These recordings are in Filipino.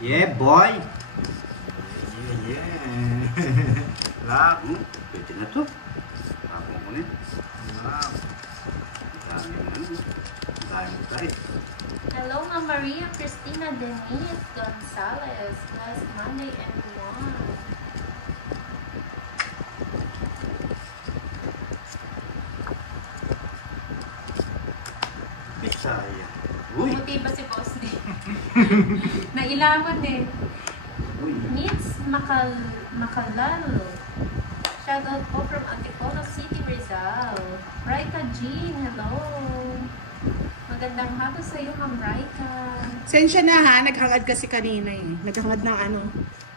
Yeah, boy. Yeah. Lock. Pwede na to. Ako mo na. Lock. Dami tayo. Hello, Ma'am Maria Cristina Denise Gonzalez. Last Monday everyone. Bisaya. Uy. Buti ba si Boss D? Nailangan eh. Uy. Needs Makalalo. Shoutout po from Antipolo City, Rizal. Raika Jean, hello. Magandang hapon sa iyo, Ma'am Raika. Sensya na ha, naghangad kasi kanina eh. Naghangad ng ano?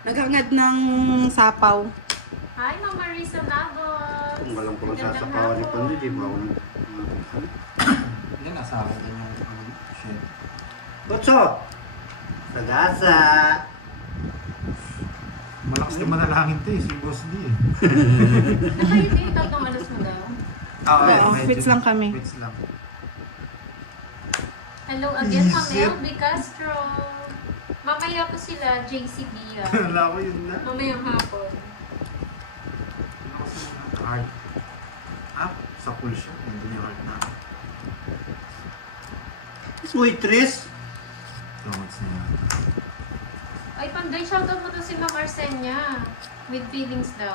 Naghangad ng sapaw. Hi, Ma'am Marisa Nabos. Kung walang puro sasapawan ni Pandi, di ba? Yan, asawa din yung shit. Butso! Sagasa! Malakas na manalangin to eh, si Boss D eh. Nakaibig, tatlong alas mo daw. Oo, fits lang kami. Fits lang. Hello again, Ma'am Isip. LB Castro. Mamaya po sila, JCB ah. Wala ko yun na. Mamayang hapon. Ano kasi mga heart? Ah, sa pool siya. Hindi yung heart na. Is waitress? Donuts na yan. Ay, Panday, shoutout mo to si Ma'am Arsenia. With feelings daw.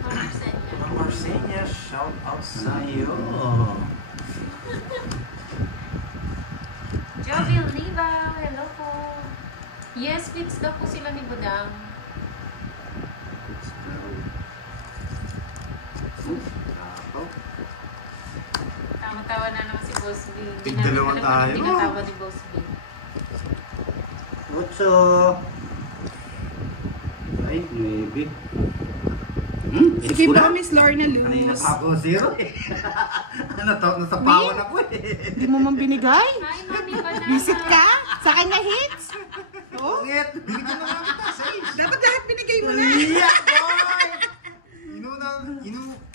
Ma'am Arsenia. Ma'am Arsenia, shout out sa iyo. Jovi Oliva, hello po. Yes, fits daw po sila ni Budang. Tama-tawa na naman si Boss B. Hindi namin Tig-dalawa alam tayo. anong tinatawa ni Boss B. Butso! Ay, maybe. Sige ba, Miss Lorna Kanina Luz? pa ako zero eh. Ano to? Nasapawan ako eh. Hindi mo man binigay? Hi, Mami Banana. Visit ka? Sa kanya hits? Oh? Bakit? Binigyan na namin ta, sa Dapat lahat binigay mo na. Yeah, boy!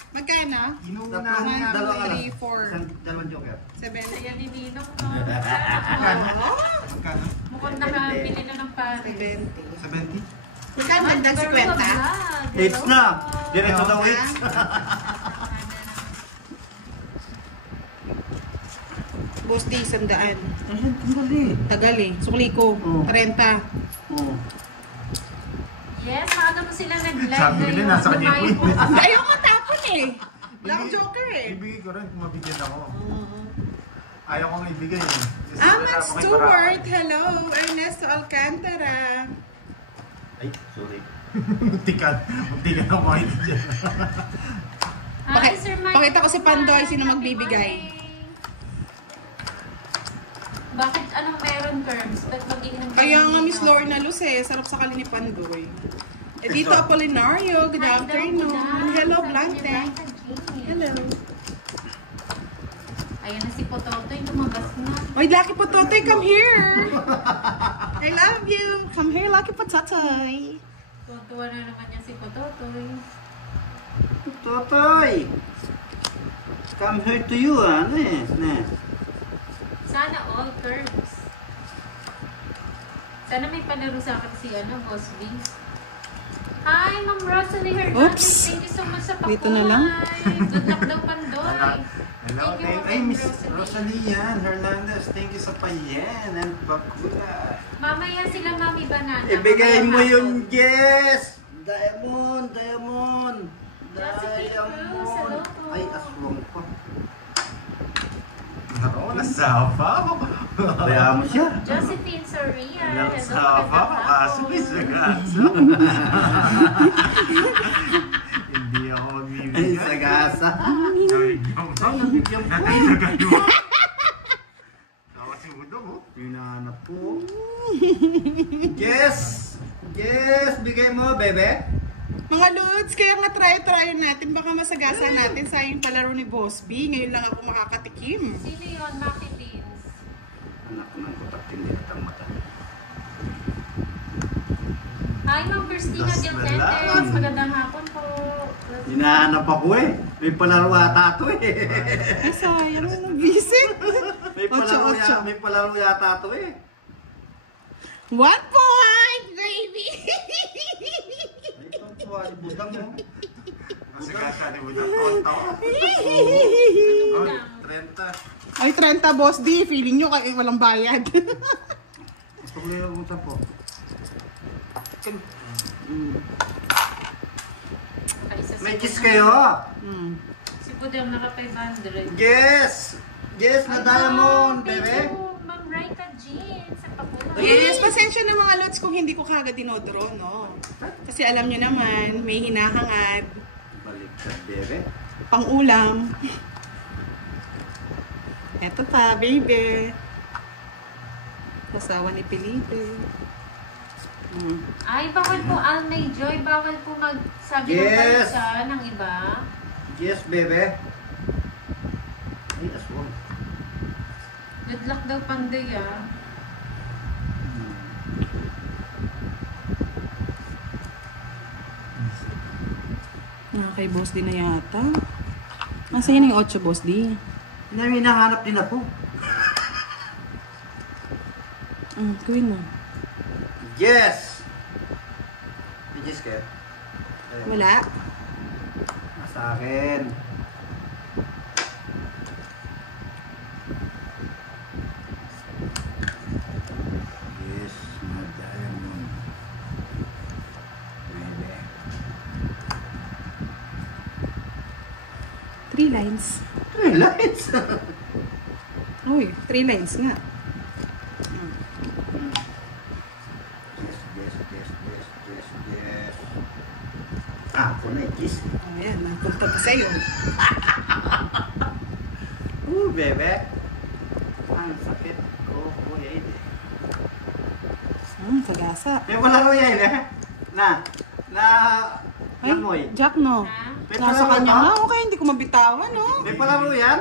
Magkano? Inuuna Tatlong, na. dalawang alas. 3, 4, Isang, dalawang joker. 7. Ayan ni Ninong. no? Magkano? Mukhang nakabili na ng pare. 70. 70? Magkano hanggang 50? Hits na! Diretso daw hits. Boss D, 100. Ang dali. Tagal eh. Sukli ko. Oh. 30. Oh. Yes, maaga mo sila nag-live Sabi nila, ngayon. nasa kanya Lumayo po. po. Ayaw ko tapon eh. Wala akong joker eh. Ibigay ko rin kung mabigyan ako. Ayaw kong ibigay eh. Just Aman wala akong Stewart, hello. Ernesto Alcantara. Ay, sorry. Muntikan ako makita dyan. Hi, Sir Mike. Pakita ko si Pandoy, sino Happy magbibigay. morning. Bakit anong meron, Curbs? Ba't mag-iinom kayo Kaya nga dito? Miss Lorna Luz eh. Sarap sa kali ni Pandoy. Dito Apolinario, good Hi, afternoon. Dog. Hello, Sabi Blanca. ni Raika Jean. Hello. Ayan na si Pototoy, lumabas na. Oy, Lucky Pototoy, come here. I love you. Come here, Lucky Pototoy. Tuwa na naman niya si Pototoy. Totoy! Come here to you ah. Ne. Sana all, Curbs. Sana may palaro sa akin si Boss B. Hi, Ma'am Rosalie Hernandez. Oops. Thank you so much sa pakuhay. Dito na lang. Good luck daw, Pandoy. Hello, Thank you, ay Ma'am Miss Rosalian Hernandez, thank you sa payen and bakula. Mamaya sila Mami Banana. Ibigay mo Mamayang yung hapon. yes! Diamond! Josephine Cruz, hello po. Ay, aswang pa. Oo, nasafa ako. Kaya mo siya. Josephine Soria. Hello, Nasafa ako, magandang kaso hapon. may sagaso. Hindi ako Ay, magbibigay. sagasa. Ay, nabigyan ko. Tawa si Udo mo. Hinahanap ko. Yes! Yes! Bigay mo, bebe. Mga Lods, kaya nga try natin. Baka masagasa natin sa yung palaro ni Boss B. Ngayon lang ako makakatikim. Sino yun? Maki Beans. Anak ng kutak, hindi natang mata. Hi, Ma'am Christina Das Giltentes. na lang. Magandang hapon po. Hinahanap ako eh. May palaro ata ito eh. Ay, sayang. Busy. May palaro yata ito eh. 1 point, baby! Ay, pagkuha ni Budang mo. Masagasa ni Budang. Tawa. Oh, 30. Ay, 30, Boss D. Feeling nyo kayo walang bayad. Gusto ko lang mo po. Ay, sa May si kiss Budang. kayo. Si Budang naka 500. Yes! Yes na diamond, bebe. Ma'am Raita Jean sa Papunan. Yes, pasensya na mga lods kung hindi ko kagad dinodraw, no? Kasi alam nyo naman, may hinahangad, Baliktad, bebe. pang-ulam. Eto pa, baby. Kasawa ni Felipe. Ay, bawal po Almay Joy. Bawal po magsabi ng Yes. palsa ng iba. Yes, bebe. Ay, aswang. Good luck daw Panday ah. Kay Boss D na yata. Nasa yan yung 8, Boss D. May hinahanap din ako. Queen na. Yes! May yes kayo? Ayun. Wala. Sa akin. Yes, na diamond. Bebe. 3 lines. Ay, lights! Uy, 3 lines nga. Yes, yes, yes, yes, yes, yes. Ah, ako na kiss. Ayan, nagpunta pa sa'yo. Bebe. Ang sakit. Yan. Sagasa. May palaro yan eh. Na Ay, amoy. Jack, no? Ha? May Nasa palaro kanya ba? nga. Okay, hindi ko mabitawan, no? May palaro yan?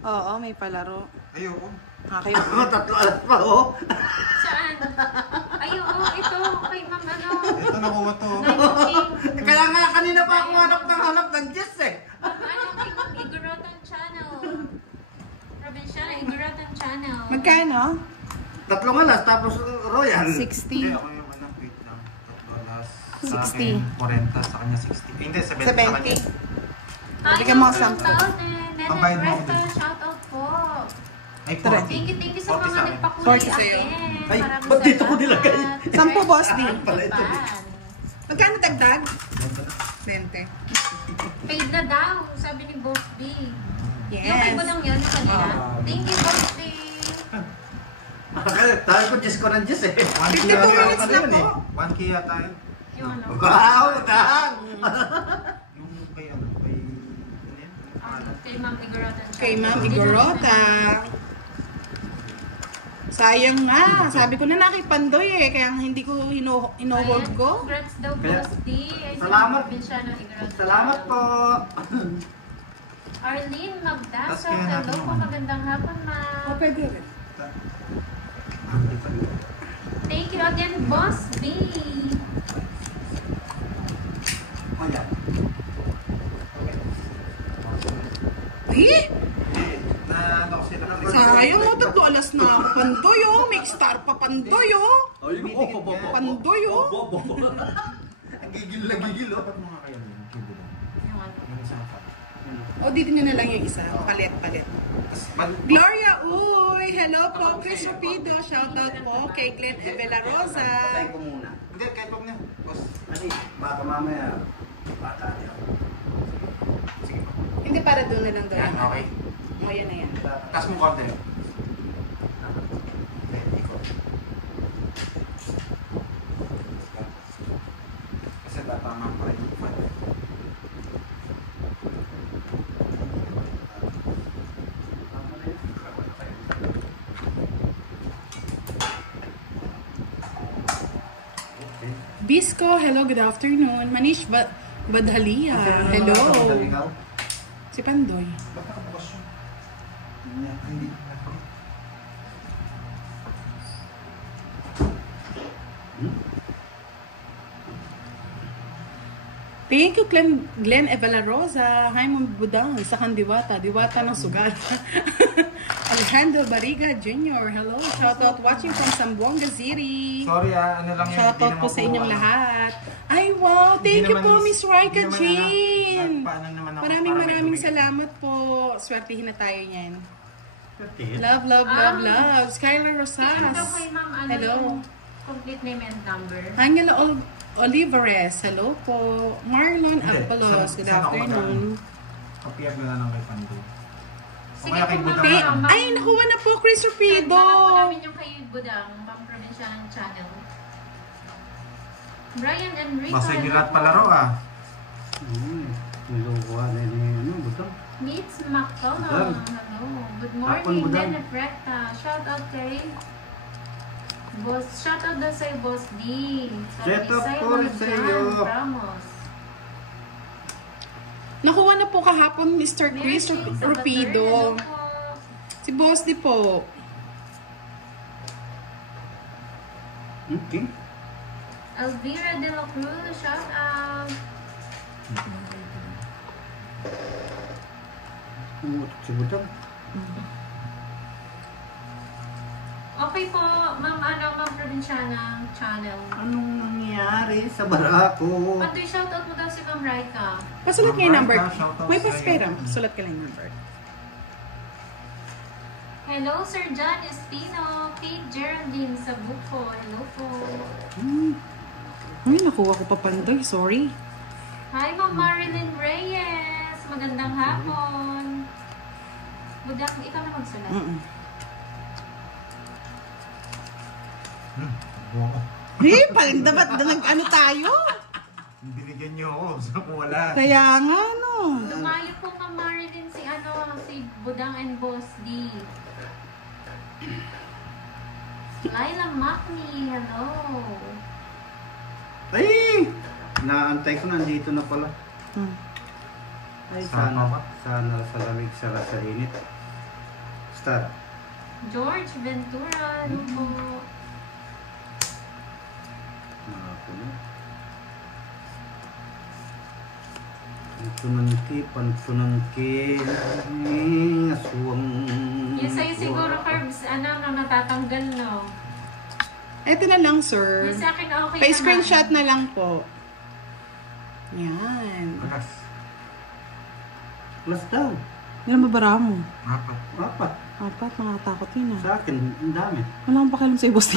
Oo, may palaro. Ayoko. Okay. Ako, 3 alas pa, oh. Saan? Ay, oo, ito. Kay Ma'am ano. Ito nakuha to. Nine Kaya nga kanina pa ako hanap ng Jess eh. ano, kay Ma'am Igorotan Channel. Provinciana, Igorotan Channel. Magkano? 3 alas, tapos Royal. 60. Hindi, ako yung anak. Wait lang. 3 alas. Sa 60. akin, 40. Sa kanya 60. Hindi, 70 sa kanya. 70. Ay, Bigyan mo ako Ma'am 10. Pambayad mo ako Presto, dun. shoutout po. Ay, Tara. 40. Thank you sa 40 mga sa akin. nagpakuli 40 sa'yo. akin. Ay, Maraming ba't dito ko salamat. nilagay? 10, Boss D. Pala ito. Magkano dagdag? 20. Paid na daw, sabi ni Boss B. Yes. Yung kay Budang yun kanina. Thank you, Boss B. Tayo ko Jess ko ng Jess eh. 1K 52 yata minutes na yun po. eh. 1K yata yun. Yung ano. Wow, Dan! Yung kay ano, kay... Ano yan? Kay Ma'am Igorotan. Kay Ma'am Igorota. Sayang nga. Sabi ko na nakipandoy eh. Kaya hindi ko hino-hold Ayan, ko. Congrats daw, Kaya- Boss D. Ay, Salamat. Provinciano, Igorotan. Salamat po. Arlene Magdaso. Tas kaya Hello natin po, ano. magandang hapon, ma'am. Pwede rin. Thank you again, Boss B. Oh, yan. Eh? Na ano kasi na Sayang mo, 3 alas na. Pandoy oh. Make star pa pandoy oh. Pandoy oh. Gigil na gigil oh. Dapat mga kayo yung cubo lang. Yung ano. Yung isang cup. O, dito nyo na lang yung isa. Palit. Gloria Uy! Hello po, Chris Rapido. Shoutout po kay Glenn Evela Rosa. Patay ko muna. Hindi, kahit huwag na. Boss. Ano baka mamaya. Bata niya. Sige pa. Hindi, para doon na lang doon. Yan, okay. O, yan na yan. Taas mo konti. Okay, ikot. Kasi tatama pa rin. Bisco, hello, good afternoon. Manish Badhalia, hello. Si Pandoy. Ba't nakabukas yun? Hindi. Thank you, Glenn Evela Rosa. Hi, Ma'am Budang. Isa kang diwata. Diwata ng sugal. Alejandro Bariga Jr. Hello, shoutout watching from Zamboanga City. Sorry ano lang yan. Shoutout po sa inyong lahat. Ay, wow! Thank you po, Miss Raika Jean! Maraming salamat po. Swertihin na tayo niyan. Love, love, love, love. Skylar Rosas. Hello. Complete name and number. Angela Olivares. Hello po. Marlon Ampalos. Good afternoon. Copy-up na lang kay Pandu. Sige po, ma'am. Ay, nakuha na po, Chris Rapido. Send po namin yung kay Budang, pang-provincial channel. Brian Enrico. Masay palaro Niluwa na ano, buto. Meets McDonald. Hello. Good morning, Dennis Recta. Shout out kay Boss. Shout out daw sa'yo, Boss D. Shout out po rin sa'yo. Ramos. Nakuha na po kahapon, Mr. Chris Rapido. Si Boss D po. Okay. Elvira De La Cruz. Shout out. Umutok si Butang. Okay po, ma'am Provinciana channel. Anong nangyari sa barako? Pantoy, shoutout mo daw si Ma'am Raika. Pasulat ka yung number. May paspera. Pasulat ka lang yung number. Hello, Sir John Espino. Kate Geraldine sa Buko. Hello po. Ay, nakuha ko pa Pandoy. Sorry. Hi, Ma'am Marilyn Reyes. Magandang hapon. Budak, ikaw na magsulat. Parang dapat ano tayo? Binigyan niyo ako sa wala. Kaya nga, no. Lumayo po, Ma'am Marilyn, si Budang and Boss D. Laila Macni, hello. Ay! Naantay ko, nandito na pala. Ay, sana sa lamig, sara sa init. Start. George Ventura, hello po. Nakakulo. Pantunangki, aswang. Yung sa'yo siguro, Curbs, na natatanggal, no? Ito na lang, sir. Yung sa akin, okay Pa-screenshot na lang po. Yan. Plus daw. Ilan ba bara mo? 4. 4. 4, nakakatakot yun Sa akin, ang dami. Wala akong pakialam sa'yo, boss.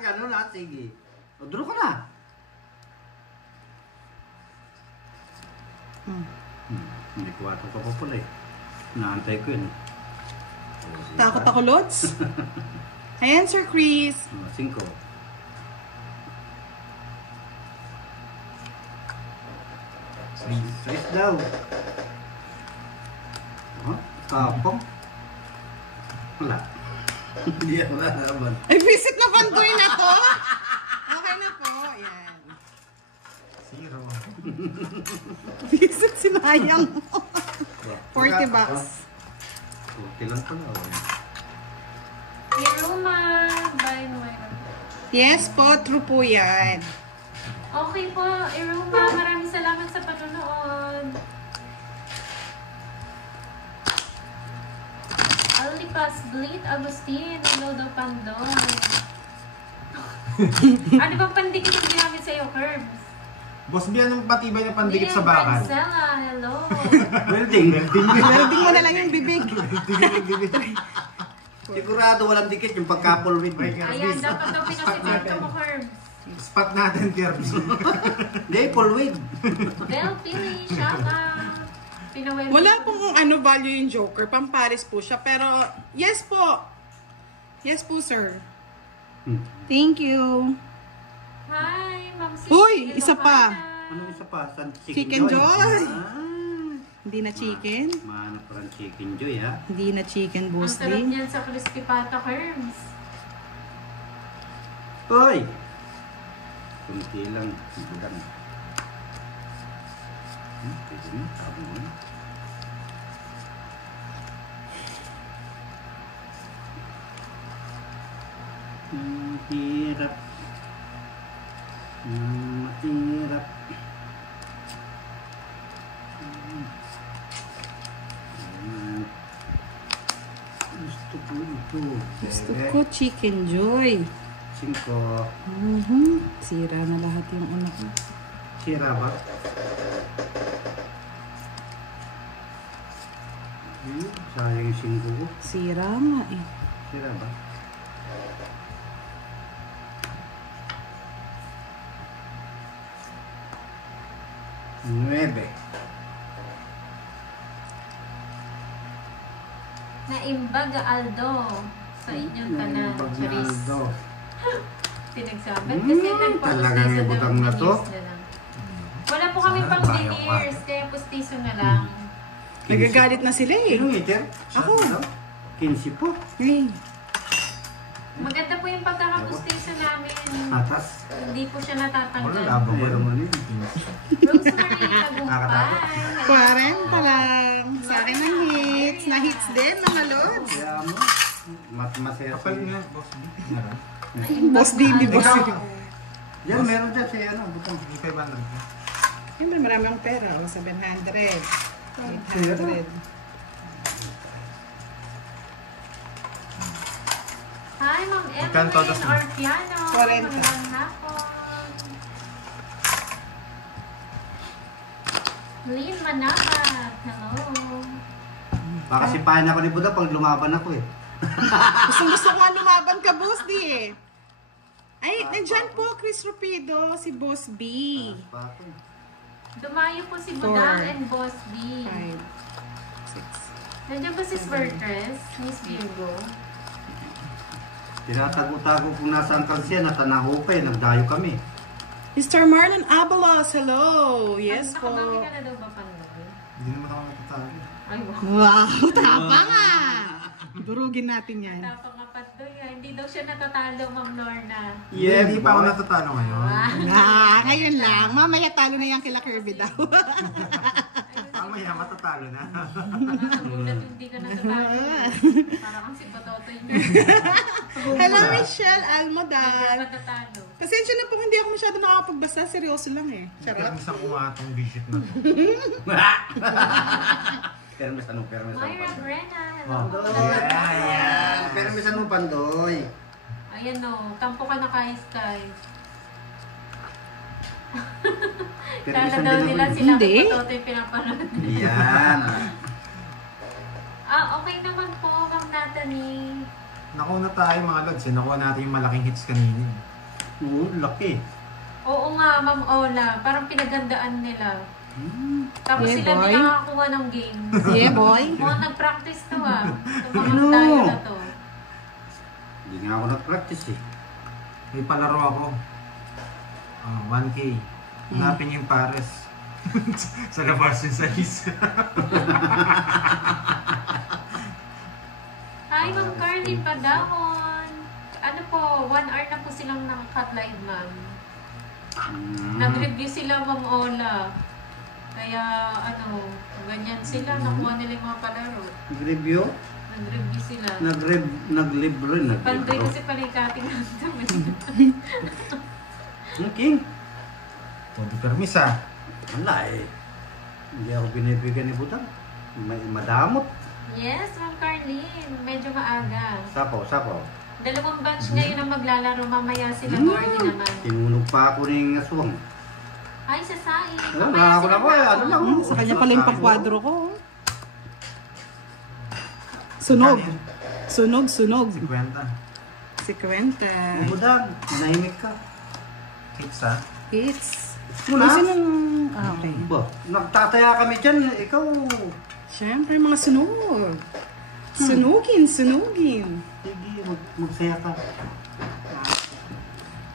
Ganun na, sige. O, draw ka na. Hindi ko atong ka pa pala eh. Naantay ko yun. Takot ako, Lods. Ayan, Sir Chris. 5. Size daw. Kapong. Wala. Hindi ako nalaman. Ay, visit na Pandoy na to. Okay na po. Ayan. 0. Visit si Mayang. 40 bucks. 40 lang pala. Iruma, by Noira. Yes po, true po yan. Okay po, Iruma, maraming salamat sa panonood. Alipas Bleed Agustin, hello daw Pandoy. Ano bang pandikit yung ginamit sa'yo, Curbs? Boss B, anong patibay na pandikit sa bakal? Francella, hello. Welding. Welding mo na lang yung bibig. Sigurado walang dikit yung pagkapol with me. Ayan, dapat daw pinasimerto mo, Curbs. Spot natin, Kerbs. Hindi, full wig. Bell Pili, shout out. Wala pong value yung Joker. Pamparis po siya. Pero, yes po. Yes po, sir. Thank you. Hi, Ma'am Sisi. Uy, isa pa. Ano isa pa? Chicken Joy. Hindi na chicken. Mahanap pa rin Chicken Joy, ha? Hindi na chicken, Ang boss sarap din. niyan sa crispy pata, Curbs. Hoy! Kunti lang. Bulan. Pwede mo. Sabi mo. Mahirap. Mahirap. Gusto ko chicken joy. 5. Sira na lahat yung anak ko. Sira ba? Sayang yung 5 ko. Sira nga eh. Sira ba? Nuebe. Naimbag Aldo sa inyong tanan, Charis. Pinagsabat kasi talagang nagpapustiso butang na to? Wala po kami pang veneers, kaya pustiso na lang. Nagagalit na sila eh. Sinong iter? Ako. 15 po. Hey. Maganda po yung pagkakapustiso namin. Atas. Hindi po siya Wala natatanggal. labang ko Meron naman. mo yun. Rosemary Tagumpay. 40 lang. Sa akin ang hits. Na-hits din mga lods. Kaya mo. Masaya Kapal si... nga, boss. Meron. Boss din, di boss. Yan, meron dyan si ano, butang. Hindi 500. Siyempre marami ang pera. O, 700. 800. Hi, Ma'am Magkano Evelyn todos mo? Orpiano. 40. Magandang hapon. Lynn Manakat. Hello. Baka sipahin ako ni Buda pag lumaban ako eh. Gusto nga lumaban ka, Boss D eh. Ay, nandyan po, Chris Rupido, si Boss B. Pa ako eh. Dumayo po si Budang and Boss B. 5, 6. Nandiyan ba si Swertres? Miss Virgo? Tinatago-tago kung nasaan kalsiya, natanaho pa eh, nagdayo kami. Mr. Marlon Abalos, hello. Yes po. Nakabami ka na daw ba Pandoy? Hindi naman ako matatalo. Ay, wow. Wow, tama nga. Durugin natin yan. Tapang nga Pandoy. Hindi daw siya natatalo, Ma'am Lorna. Yeah, Hindi pa ako natatalo ngayon. Ngayon lang. Mamaya talo na yan kila Kirby daw. Mamaya matatalo na. Nakakagulat hindi ka natatalo. Parang ang si Batotoy niya. Hello, Michelle Almodal. Natatalo. Pasensya na po, hindi ako masyado nakapagbasa. Seryoso lang eh. Charot. Isang umatong visit na to. Pero may sanong, pero may Myra sanong. Brena, hello. Ayan, pero may sanong Pandoy. Ayan o, tampo ka na kay-sky. Pero Kala minsan daw din nila ako- sila Hindi. kung Batotoy pinapanood. Yan. Okay naman po, Ma'am Natalie. Nakuha na tayo mga lods. Nakuha natin yung malaking hits kanina. Oo, laki. Oo nga, Ma'am Ola. Parang pinagandaan nila. Tapos Yeah, sila boy. din nakakakuha ng game. Yeah, boy. Mukhang nag-practice to ah. Itong Ano? mga tayo na to. Hindi nga ako nag-practice eh. May palaro ako. 1K. Hanapin yung pares. Sa labas yung size. Hi, Ma'am Carly Padahon. Ano po, 1 hour na po silang nakakat live, ma'am. Nag-review sila, Ma'am Ola. Kaya, ano, ganyan sila. Nakuha nila yung mga palaro. Nag-review? Nag-review sila. Nag-libre. Pandoy kasi pala yung cutting natin. King? Hindi permis ah. Wala eh. Hindi ako binibigyan ni Butang. Madamot. Yes, Ma'am Carlene. Medyo maaga. Sapaw. 2 batch ngayon ang maglalaro. Mamaya sila Gordy naman. Tinunog pa ako ng aswang. Hi, sa Saing. Wala ako na ko eh. Ano lang. Sa kanya pala yung pangkwadro ko. Sunog. Sunog. 50. Si Kwenta. Butang, manahimik ka. Hits ah. Hits. Muna? Sinong... okay. Ba, nagtataya kami dyan. Ikaw. Siyempre, mga sunog. Sunugin. Sige, magsaya ka.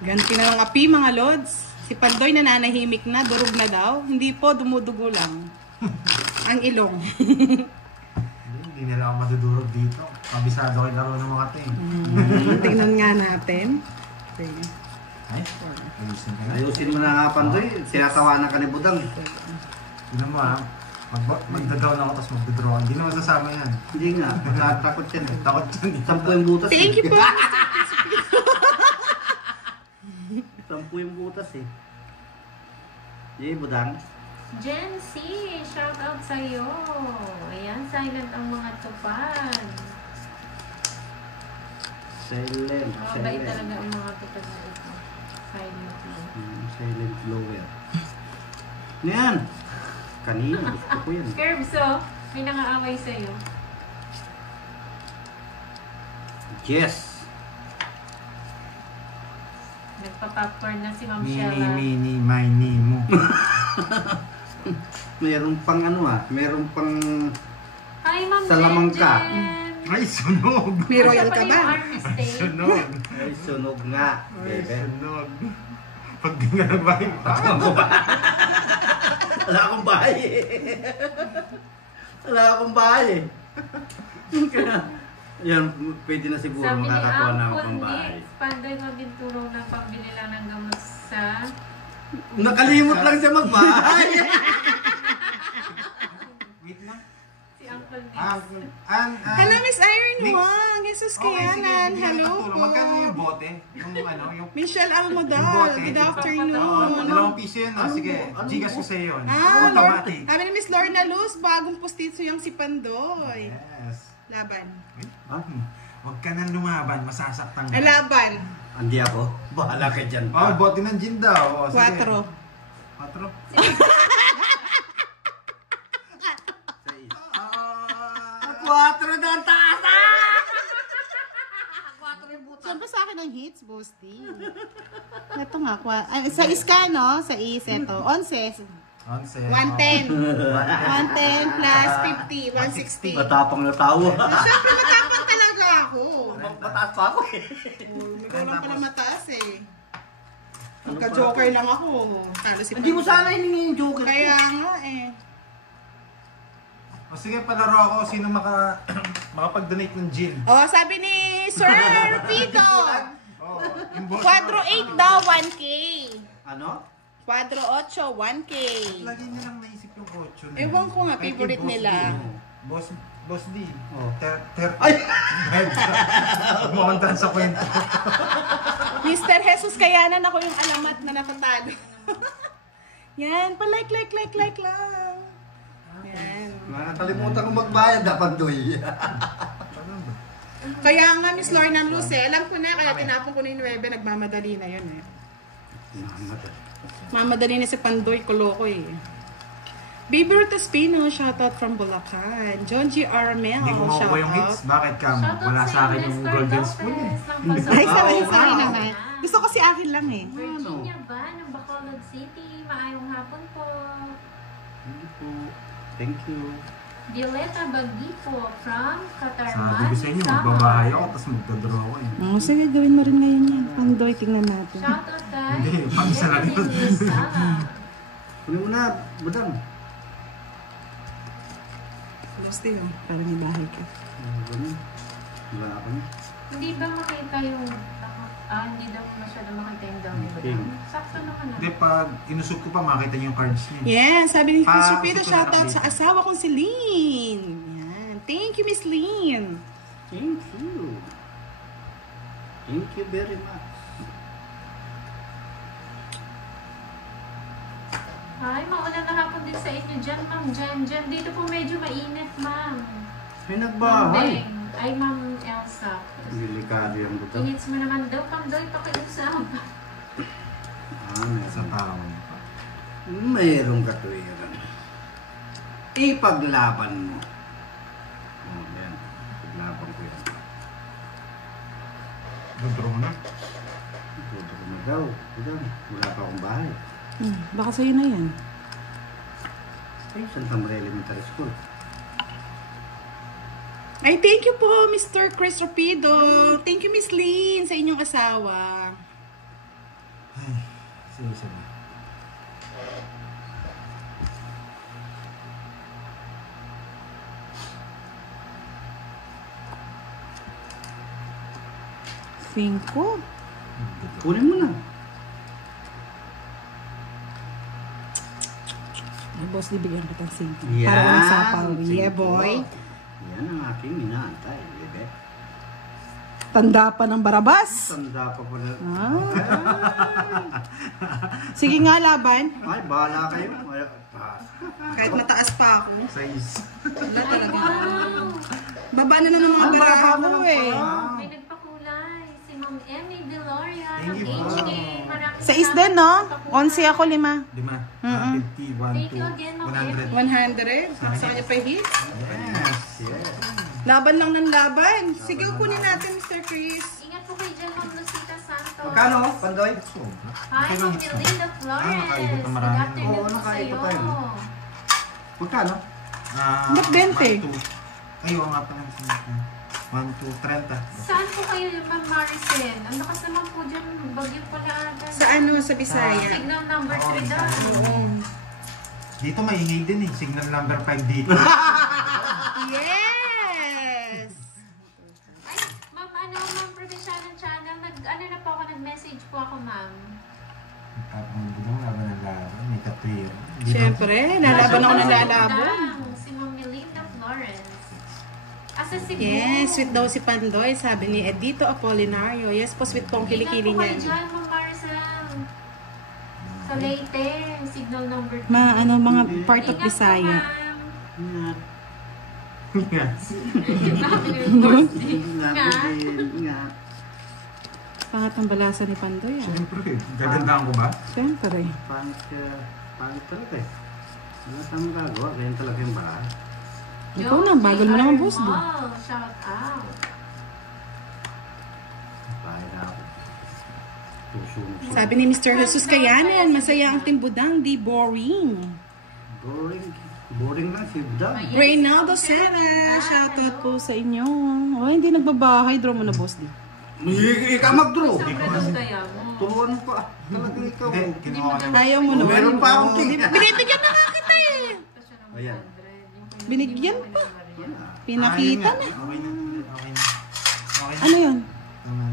Ganti na ng api, mga lods. Si Pandoy nananahimik na, durog na daw. Hindi po, dumudugo lang. Ang ilong. Hindi nila ako madudurog dito. Kabisado ko yung laro ng mga team. Tingnan nga natin. Okay. Ay, ayusin ka na. Ayusin mo na nga, Pandoy. Sinatawanan ka ni Budang. Tignan mo ah. Magda-down ako tapos magda-draw. Hindi naman sasama yan. Hindi nga, takot yan eh. Takot yan eh. 10 yung butas. Thank you po. 10 yung butas eh. Hindi, Budang. Jen C, shout out sa'yo. Ayan, silent ang mga tupad. Silent. Mabait talaga ang mga tutod na ito. Silent lang. Silent blower. Ano yan? Kanina, gusto ko yan. Curbs, oh. May nangaaway sa'yo. Yes! Nagpa-popcorn na si Ma'am Mini, Shella. mini, mini mo. Meron pang ano meron pang Hi, Ma'am Salamangka. Jen. Ay, sunog! May royal ka Siya pala ba? yung army Ay, stay. sunog! ay sunog nga. Ay, Bebe. sunog! Pag di nga nagbahay pa. Wala akong bahay Wala akong bahay Kaya, yan, pwede na siguro Sabi ni makakakuha na Uncle akong bahay. Nick, panday mo din tulong ng pambili lang ng gamot sa... Nakalimot lang siya magbahay. Wait lang. Si Uncle Nick. Hello, Miss Irene Nick. Wang. Jesus Kayanan. Hello po. Magkano yung bote? Yung ano, yung... Michelle Yung Almodal. bote. Good Oo, afternoon. dalawang piso yun. Ano Sige, mo? Ano Gcash mo? ko sa'yo yun. Ah, Lord. Automatic. Kami ni Miss Lorna Luz, bagong postizo yung si Pandoy. Yes. Laban. Huwag ka nang lumaban, masasaktan ka. Laban. Andi ako. Bahala ka dyan. Oh, bote ng gin daw. Oh, sige. 4. 4? Quatro na ang taas! Saan ba sa akin ang hits, Bosti? Ito nga, sa iska, no? Sa is, ito. 11. 110. 110 plus 50. 160. Matapang na tao. Siyempre, matapang talaga ako. Mataas pa ako Ikaw lang pala mataas eh. Magka-joker lang ako. Talo si Hindi mo sana hiningi yung joker. Kaya nga eh. O sige, palaro ako. Sino makapag-donate ng gin? Oh, sabi ni Sir Pito. Oh, yung boss Quadro na- 8 daw, 1K. Ano? Quadro 8, 1K. Lagi nilang naisip yung 8 na. Ewan ko nga, Kahit yung favorite Boss nila. D. Boss D. Oh. 30. Ay! Mukhang sa kwento. Mr. Jesus Kayanan, ako yung alamat na natatalo. Yan, pa-like lang. Yan. Nakalimutan ko magbayad dapat doy. Kaya nga, Miss Lorna Luz eh. Alam ko na, kaya tinapon ko na yung 9, nagmamadali na yun eh. Mamadali na si Pandoy, koloko eh. Baby Ruth Espino, shoutout from Bulacan. John G. Armel, Hindi ko makuha yung hits. shoutout. Bakit ka? Wala sa akin yung golden spoon eh. Ay, Oo, sorry wow. naman. Gusto ko si akin lang eh. Virginia ba? Ng Bacolod City. Maayong hapon po. Thank you. Violeta Bagipo from Katarman. Sabi ko sa inyo, magbabahay ako, tapos magdadraw ako eh. Oh, sige, gawin mo rin ngayon yan. Pandoy, tingnan natin. Shoutout kay Hindi, pang-isa lang yun. Jeremy Sala. Kunin mo na, budang. Gusto yun, para may bahay ka. Wala ka na. Hindi ba makita yung... hindi daw masyado makita yung down ni Okay. Badang. Sakto naman Hindi, pag inusog ko pa, makita niyo yung cards niya. Yan, sabi ni Miss Rupita, gusto ko na shoutout sa update. asawa kong si Lynn. Yan. Thank you, Miss Lynn. Thank you. Thank you very much. Ay, maulan na hapon din sa inyo dyan, Ma'am Jen. Dito po medyo mainit, Ma'am. May nagbahay. Beng. Ay, Ma'am Elsa. Delikado yung budang. Ingits mo naman daw, Pandoy, pakiusap. Sa tao. Mayroong katuwiran. Ipaglaban mo. Oh, yan. Paglaban ko yan. Dadraw mo na. Ito ko na daw. Budang, wala pa akong bahay. Baka sa'yo na yan. Ay, Santa Maria Elementary School. Ay, thank you po, Mr. Chris Rapido. Thank you, Miss Lynn, sa inyong asawa. Sige. Cinco. Kunin mo na. Ay, boss, bibigyan kitang 5. Yan. Para walang sapaw. Yeah, Cinco. boy. Yan ang aking inaantay, bebe. Tanda pa ng barabas. Tanda pa pala. Sige nga, laban. Ay, bahala kayo. Ay, Kahit mataas pa ako. 6. Wala talaga. Wow! Baba na ng mga Ang baba baraha na ko lang eh. pala. May nagpakulay. Emmy Deloria ng Thank you. HK. Maraming Sa is salamat din, no? sa pakuha. 11 ako, 5. 5. Mm-mm. 50, 1, Thank 2, you again, Ma'am 100. 100. Sa kanya pa hit. Yes. Yes. Laban lang ng laban. Sige, kunin natin, Mr. Chris. Ingat po kayo dyan, Ma'am Lucita Santos. Magkano, Pandoy? Sobra. Hi, Okay Ma'am lang. Melinda Flores. nakaikot na Good marami. afternoon Oo, po nakaikot sa'yo. tayo, no? Magkano? Ba't 20? 1, 2. Ayaw nga pala. 1, 2, 30. Saan po kayo, Ma'am Maricel? Ang lakas naman po dyan, bagyo pala ata. Sa ano, sa Bisaya. Signal number 3 Oo, daw. Oo. Dito maingay din eh. Signal number 5 dito. Yes! Ay, Ma'am, Ma'am Provincial Channel, nag-message po ako, Ma'am. Tapos biglang laban ng laban. May katwero. Siyempre, lalaban ako ng lalabon. Si Ma'am Melinda Flores. Asa si Yes, sweet daw si Pandoy, sabi ni Edito Apolinario. Yes po, sweet po ang kilikili niya. niya. Ingat po kayo dyan, Ma'am Maricel. Sa Leyte, signal number 2. Mga part of Bisaya. Ingat. Yes. Ingat din. Ingat. Pangat ang balasa ni Pandoy. Ah. Siyempre. Gagandaan ko ba? Siyempre. Pangit talaga eh. Wala tayong magagawa. Ganyan talaga yung bahay. Ikaw na, bagal mo naman, boss. Shout out. Bahay na ako. Susunod. Sabi ni Mr. Jesus Kayanan, masaya ang timbudang, di boring. Boring lang si Budang. Ayan, Reynaldo si Ma'am Serra, Serra. shoutout po sa inyo. Oh, hindi nagbabahay, draw mo na, boss. Di. Ikaw mag-draw. Sobra daw kaya mo. Turuan mo pa. Talaga ikaw. Hindi, kinuha ko na. Ayaw mo naman. Meron pa akong king. Binibigyan na nga kita eh. Ayan. Binigyan pa. Wala. Pinakita na. Okay na. Okay na. Okay na. Ano yun? Naman.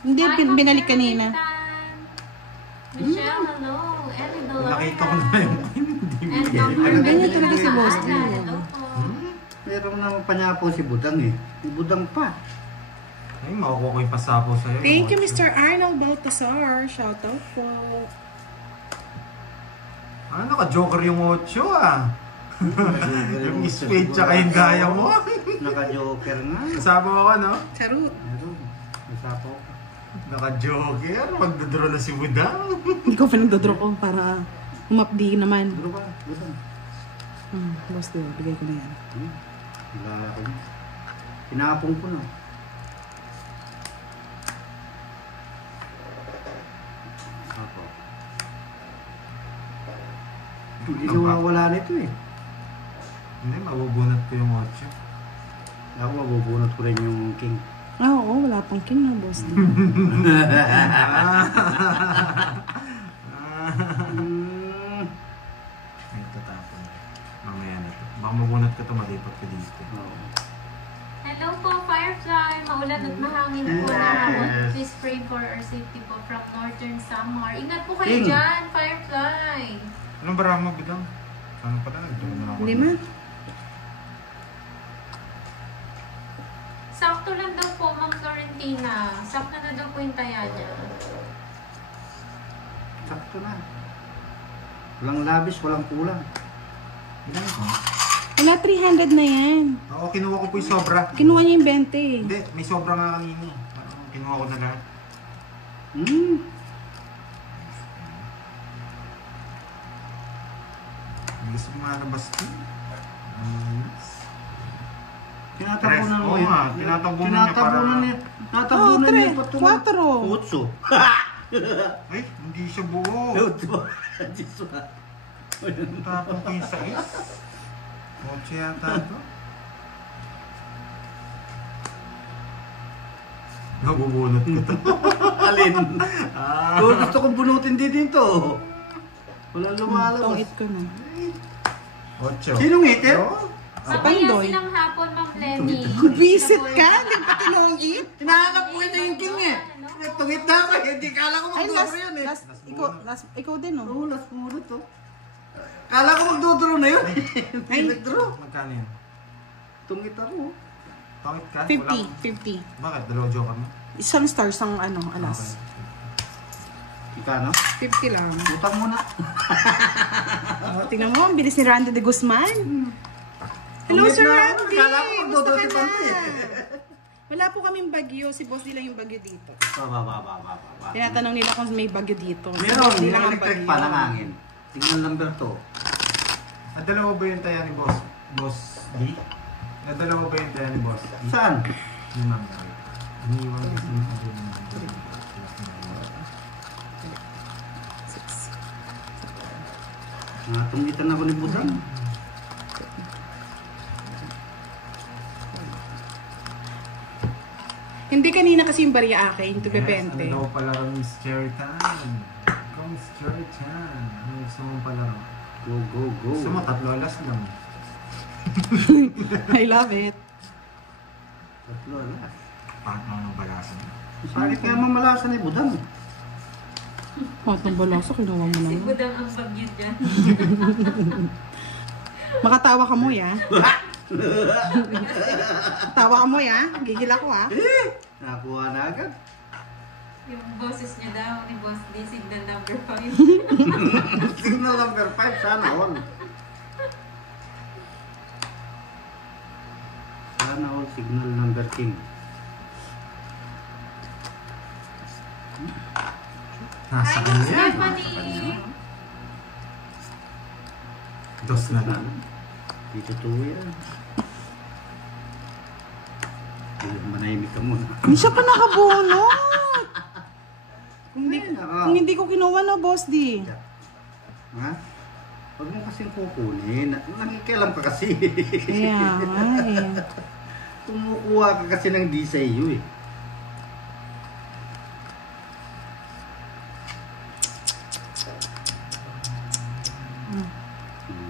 Hindi, Hi, Ma'am binalik kanina. Kapitan. Michelle, hello. Emmy Deloria. Nakita ko na yung And Ma'am Ganyan Maribel talaga si Boss D. Ana, hello po. Meron naman pa niya po si Budang eh. Si Budang pa. Ay, makukuha ko yung pasapo sa'yo. Thank you, Mr. Arnold Baltasar. Shoutout po. Ah, naka-joker yung 8 ah. Yung spade tsaka yung gaya mo. Naka-joker nga. Kasama ako, no? Charot. Meron. Nasapo. Naka-joker. Magdodraw na si Budang. Hindi ko pa nagdodraw ko para umapdi naman. Duro ka. Budang. Boss, di, bigay ko na yan. Wala ako. Pinapong ko na. Sapo. Hindi nawawala nito eh. Hindi, mabubunot ko yung 8. Ako mabubunot ko rin yung king. Ah, oo, wala pang king na, boss. Di. Ay, tatapon. Mamaya na to. Baka mabunot ko ito, malipat ko dito. Hello po, Firefly. Maulan at mahangin po na hapon. Please pray for our safety po from Northern Samar. Ingat po kayo King. dyan, Firefly. Anong barama, Budang? Ano pala? Nagdoon na ako. 5. Sakto lang daw po, Ma'am Florentina. Sakto na daw po yung taya niya. Sakto na. Walang labis, walang kulang. Ilan ito? Wala, 300 na yan. Oo, kinuha ko po yung sobra. Kinuha niya yung 20. Hindi, may sobra nga kanina. Parang kinuha ko na lahat. Hindi gusto ko malabas ko. Tinatabunan mo Oo yun. nga, tinatabunan niya para- Tinatabunan niya pa ito. 4. Utso. Ay, hindi siya buo. Utso. Jiswa. Tapon ko yung 6. 8 yata ito. Nabubunot ko ito. Alin? Kung gusto kong bunutin din to. Walang lumalabas. Tungit ko na. 8. Sinong iter? Mamaya Pandoy. silang hapon, Ma'am Lenny. Visit ka? Hindi pa tinungit? Hinahanap ko ito yung king eh. Tungit na ako eh. Hindi kala ko Ay, magdudro yan eh. ikaw din, oh. Oo, last muna to. Kala ko magdudro na yun. Ay, nagdro. Magkano yun? Tungit ako. Tawit ka? 50. Bakit? Dalawa joker mo? Isang star, isang alas. Ikano? 50 lang. Utang muna. Oh, tingnan mo, ang bilis ni Randy de Guzman. Hello, Tungit Sir na ako. Randy! Kala ko magdudro Gusto si ka Panty na? eh. Wala po kaming bagyo. Si Boss D lang yung bagyo dito. Ba. Tinatanong nila kung may bagyo dito. Si Meron, Boss D yung lang ang electric bagyo. pa ng hangin. Signal number 2. Nadalawa ba yung taya ni Boss? Boss D? Nadalawa ba yung taya ni Boss D? Saan? Yung mga iniwan kasi yung Tunggitan ako ni Budang. Hindi kanina kasi yung barya akin, ito Yes, bebente. ano daw palaro Miss Cherry Tan? Ikaw Miss Cherry Tan. Ano gusto mong palaro? Go, go, go. Gusto mo tatlo alas lang. I love it. Tatlo, alas. Pakit mo ng balasan. Bakit nga mamalasan ni Budang? Hot ng balasa, kinuha mo Si naman. Budang ang bagyo dyan. Makatawa ka mo, ya. Tawa ka mo, ya. Gigil ako, ha. Nakuha na agad. Yung boses niya daw ni Boss D, signal number 5. Signal number 5, sana all. Sana all signal number king. Nasa Hi, kanya Boss yan. Stephanie! Dos na lang. Dito tuwa yan. Manahimik ka muna. Hindi siya pa nakabunot. Kung hindi ko kinuha na, Boss D. Ha? Huwag mo kasing kukunin. Nakikialam ka kasi. Kaya nga, eh. Kumukuha ka kasi ng di sa iyo eh.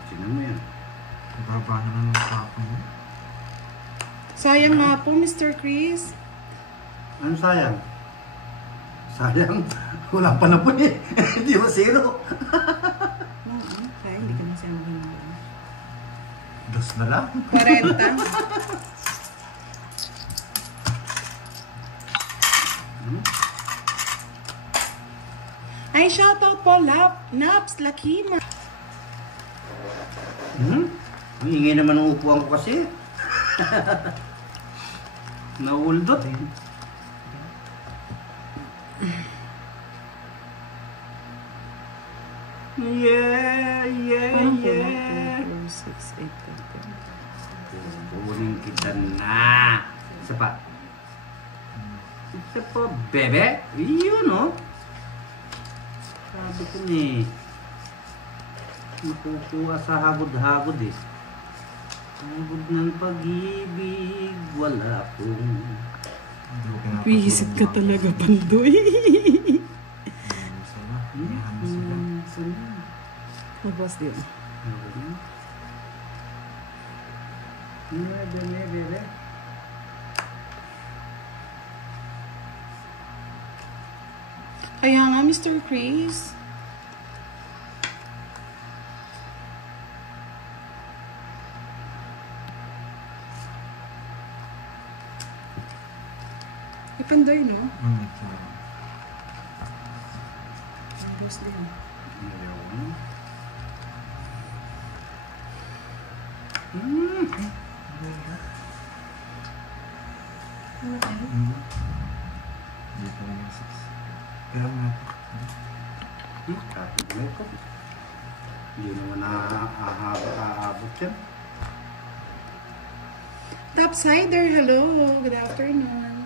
Sino mo yan? Baba naman ng tapo mo. Sayang nga po, Mr. Chris. Ano sayang? Sayang? Wala pa na po eh. Hindi mo zero. Sayang, hindi ka na siya maghinala. Dos na lang. 40. Ay, shoutout po, Naps, Lakima. Ang ingay naman ng upuan ko kasi. Nauldot eh. Yeah. 6, 8, 10. Kukunin kita na. Isa pa. Isa pa, bebe. Iyon oh. Sabi ko ni. Nakukuha sa hagod-hagod eh. Hagod ng pag-ibig, wala pong. Visit ka talaga, Pandoy. Mabas din. Bebe. Kaya nga, Mr. Chris. Pandoy, no? Mabas din. Dito lang yung 6. Pero nga. Kapit ko. Hindi naman aabot yan. Topsider, hello. Good afternoon.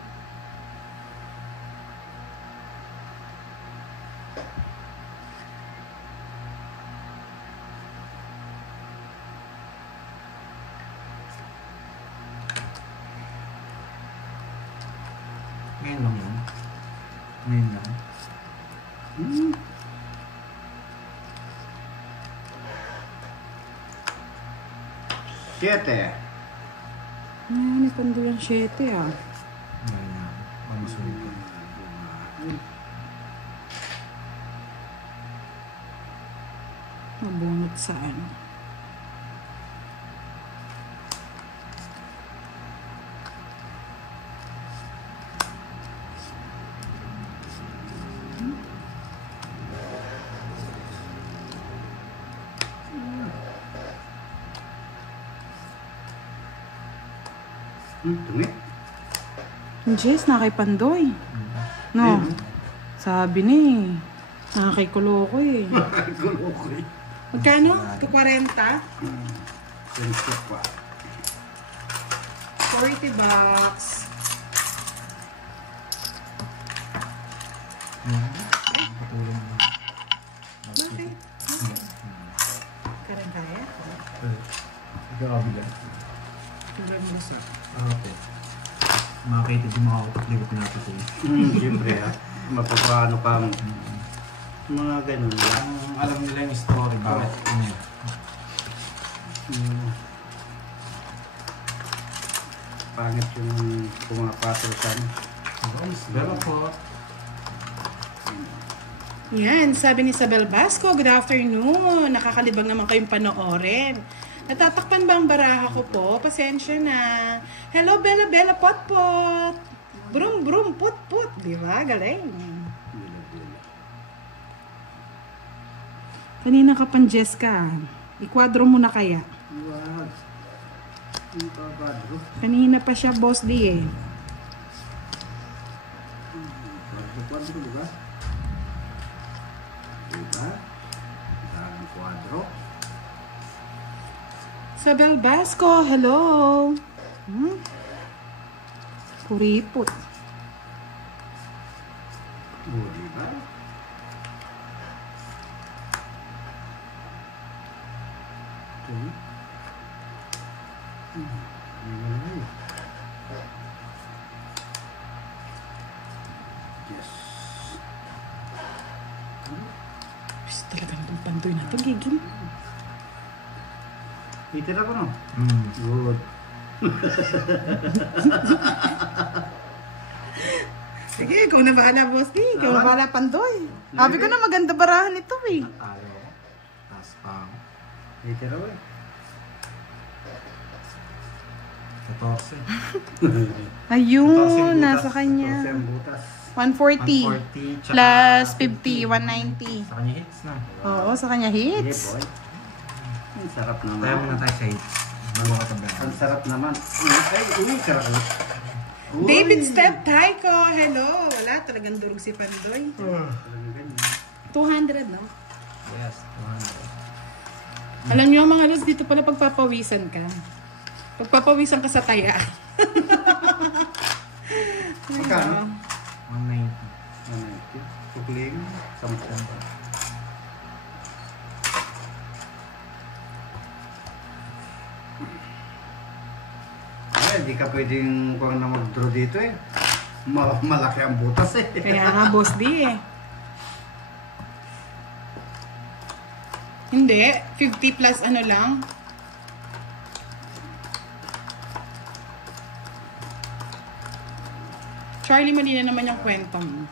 Ngayon lang yan. Ngayon lang. Siyete. Ay, Pandoy ang 7, ah. Ngayon lang. Mamusunod ko. Mabunot saan? Tumi. Jess, nakaipandoy. No. Sabi ni. Nakakikulo ko eh. Nakakigulo ko eh. Magkano? 240? 40 bucks. Bakit? Karang kaya? Ikaw bilang. Karang musa. Okay. Makakita din mga utak, di ko pinapatuloy. Siyempre ha. Mapapano ka mo. Mga ganun. Alam nila yung story, bakit ano. Pangit yung pumapatro sa ano. Pero po, Yan, sabi ni Isabel Basco, good afternoon. Nakakalibang naman kayong panoorin. Natatakpan ba ang baraha ko po? Pasensya na. Hello, Bella Bella Potpot. Brum Brum Put. Di ba? Galing. Kanina ka pan, Jessica. Ikwadro mo na kaya. Wow. Yung kakadro. Kanina pa siya, Boss D eh. Kwadro, diba? Diba? Daming kwadro. Isabel Basco, hello. Kuripot. Oo, diba? Okay. Yes. Bis talaga itong pantoy na ito, gigil. Itira ko no? mm. Good. Sige, ikaw na bahala, Boss D. Ikaw na bahala, pantoy. Sabi ko na maganda barahan ito eh. Tayo. Tapos pang Itira ko eh. 14. Ayun, nasa kanya. Kasi ang butas. 140 140 tsaka plus 50, 190. Sa kanya hits na. Oo, sa kanya Yeah, hits. boy. Ang sarap naman. Tayo muna tayo sa hits. Bago ka tabihan. Ang sarap naman. Ay, uy, sarap. Uy. David Step Taiko, hello. Wala, talagang durog si Pandoy. Talagang ganyan. 200, no? Yes, 200. Alam niyo mga lods, dito pala pagpapawisan ka. Pagpapawisan ka sa taya. Magkano? 190. 190. Sukling. Sampan. Ay, hindi ka pwedeng kung na mag-draw dito eh. Malaki ang butas eh. Kaya nga, Boss D eh. Hindi, 50 plus ano lang. Charlie, mali na naman yung kwento mo.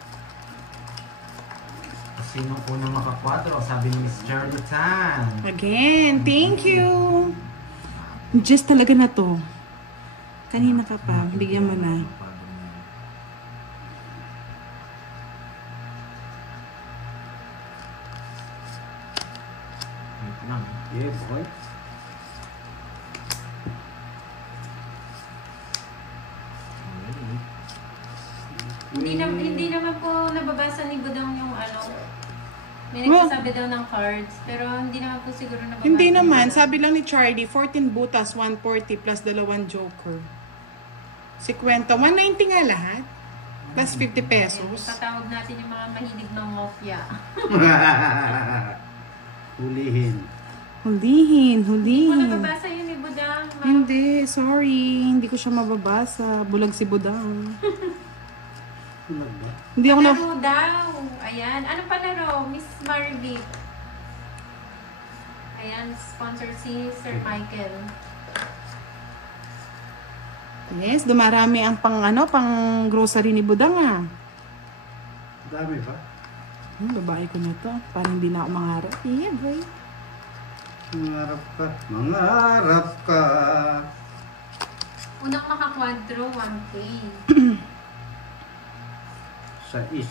Sino unang makakwadro? Sabi ni Miss Charlie Tan. Again, thank you. Just talaga na to. Kanina ka pa, bigyan mo na. Ito lang. Yes, boy. Hindi naman po nababasa ni Budang yung ano. May nagsasabi daw ng cards, pero hindi naman po siguro nababasa. Hindi naman, sabi lang ni Charlie, 14 butas, 140 plus 2 joker. 50, 190 nga lahat. Plus 50 pesos. Tatawag natin yung mga mahilig ng mafia. Hulihin. Hulihin, Hindi mo hulihin. nababasa yun ni Budang. Hindi, sorry. Hindi ko siya mababasa. Bulag si Budang. Ano ba? Hindi ako na... Palaro daw. Ayan. Anong palaro? Miss Marvy. Ayan, sponsor si Sir Michael. Yes, dumarami ang pang grocery ni Budang ah. Dami ba? Babae ko na to. Parang hindi na ako mangarap. Yeah, boy. Mangarap ka. Mangarap ka. Unang makakwadro, 1K. Sa is.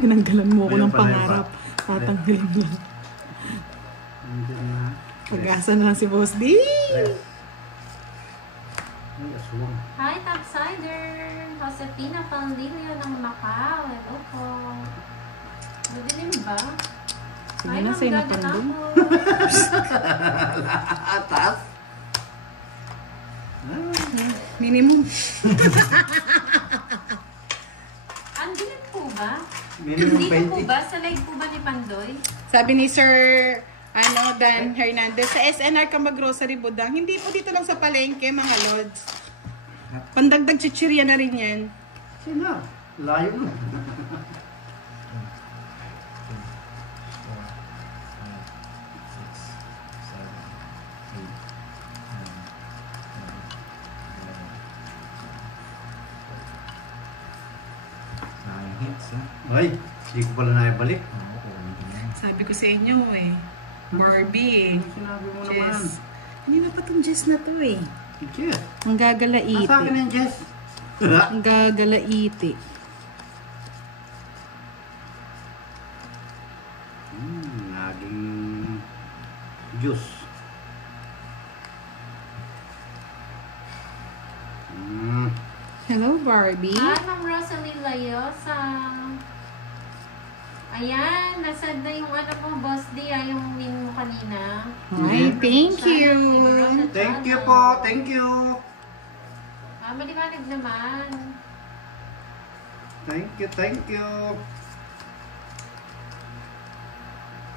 Pinanggalan mo ako Ayun ng pala yung pangarap. Tatanggalin lang. Hindi na. Pag-asa na si Boss D. Tres. Ay, aswang. Hi, Topsider! Josefina Panlilio ng Macau. Hello po. Madilim ba? Sige Hi, na, Ma'am sa'yo na Gaga pandun. Tapos. Atas. Minimum. Ang dilim po ba? Minimum Dito po 20. ba? Sa live po ba ni Pandoy? Sabi ni Sir Dan Hernandez, sa SNR Kamba Grocery Budang, hindi po dito lang sa palengke, mga lods. Pandagdag chichirya na rin yan. Sino? Layo na. 9 hits, ha? Ay, hindi ko pala naibalik. Sabi ko sa inyo eh. Barbie. Sinabi mo naman. Jess. Hindi na pa itong Jess na to eh. Jess. Ang gagalaiti. Asa akin yung Jess? Ang gagalaiti. Naging juice. Hello, Barbie. Hi, Ma'am Rosalie Layosa. Ayan, nasad na yung ano mo, Boss D, yung win mo kanina. Ay, thank you. Thank you po. Thank you. Maliwanag naman. Thank you. Thank you.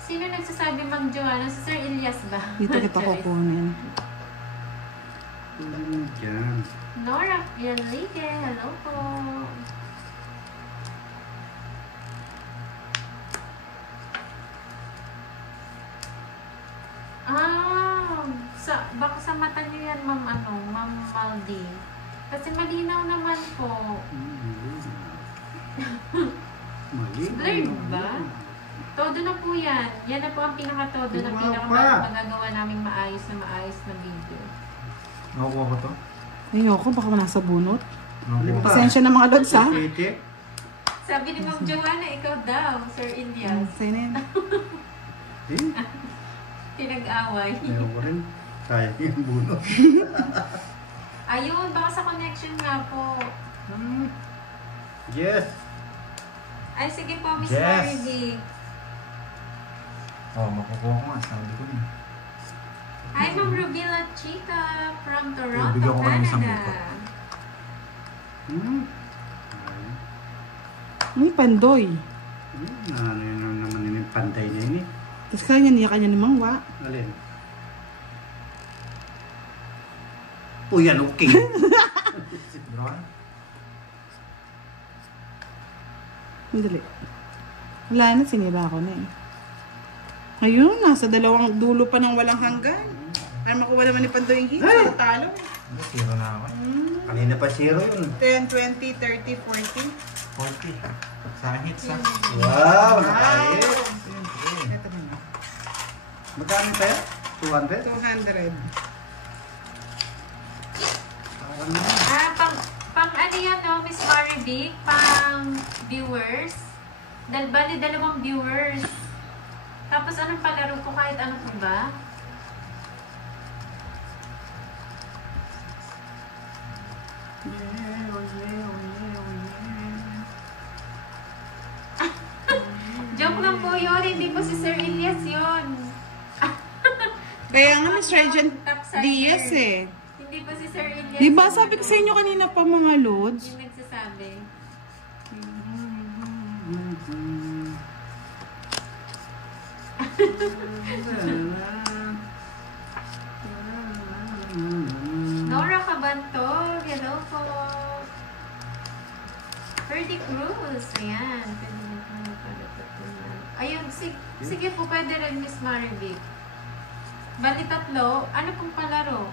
Sino nagsasabi, Ma'am Joanna? Si Sir Elias ba? Dito kita kukunin. Diyan. Nora Enrique, hello po. Baka sa mata niyo yan, Ma'am Maldi. Kasi malinaw naman po. Blurred ba? Todo na po yan. Yan na po ang pinaka-todo na magagawa naming maayos na video. Nakukuha ko to? Ayoko, baka nasa bunot. Nakukuha ko. Pasensya na mga lods ha. Sabi ni Ma'am Joanna, ikaw daw, Sir Elias. Sa'yo na yan. Pinag-away. Ayaw ko rin. Kaya yung bunot. Ayun, baka sa connection nga po. Yes. Ay, sige po, Miss Yes. Margie. Makukuha ko nga. Sabi ko niya. Hi, Ma'am Rubila Chica from Toronto, Bigyan ko kayo ng isang Canada. May pandoy. Ano yun naman yung panday na yun eh. Tapos kanya niya namang wa. Alin? O yan, okay. Draw? Madali. Wala na, sinira ko na eh. Ayun, nasa dalawang dulo pa ng walang hanggan. Para makuha naman ni Pandoy yung hit. Ay! Talo. Zero na ako. Kanina pa zero yun. 10, 20, 30, 40. 40. Sa akin hits, ha? Wow! Nakahit. Ito na. Magkano tayo? 200? 200. Pang ano yan, no, Miss Maribik? Pang viewers. Bali, dalawang viewers. Tapos anong palaro ko kahit ano po ba? Joke lang po yun, hindi po si Sir Elias yun. Kaya nga, Miss Regent Topsider. Diaz eh. Hindi po si Sir Elias. Diba sabi ko sa inyo kanina pa mga loads? Yung nagsasabi. Nora Cabantog, hello po. Ferdy Cruz, ayan. Ayun, sige po, pwede rin, Miss Maribik. Bali tatlo, ano pong palaro?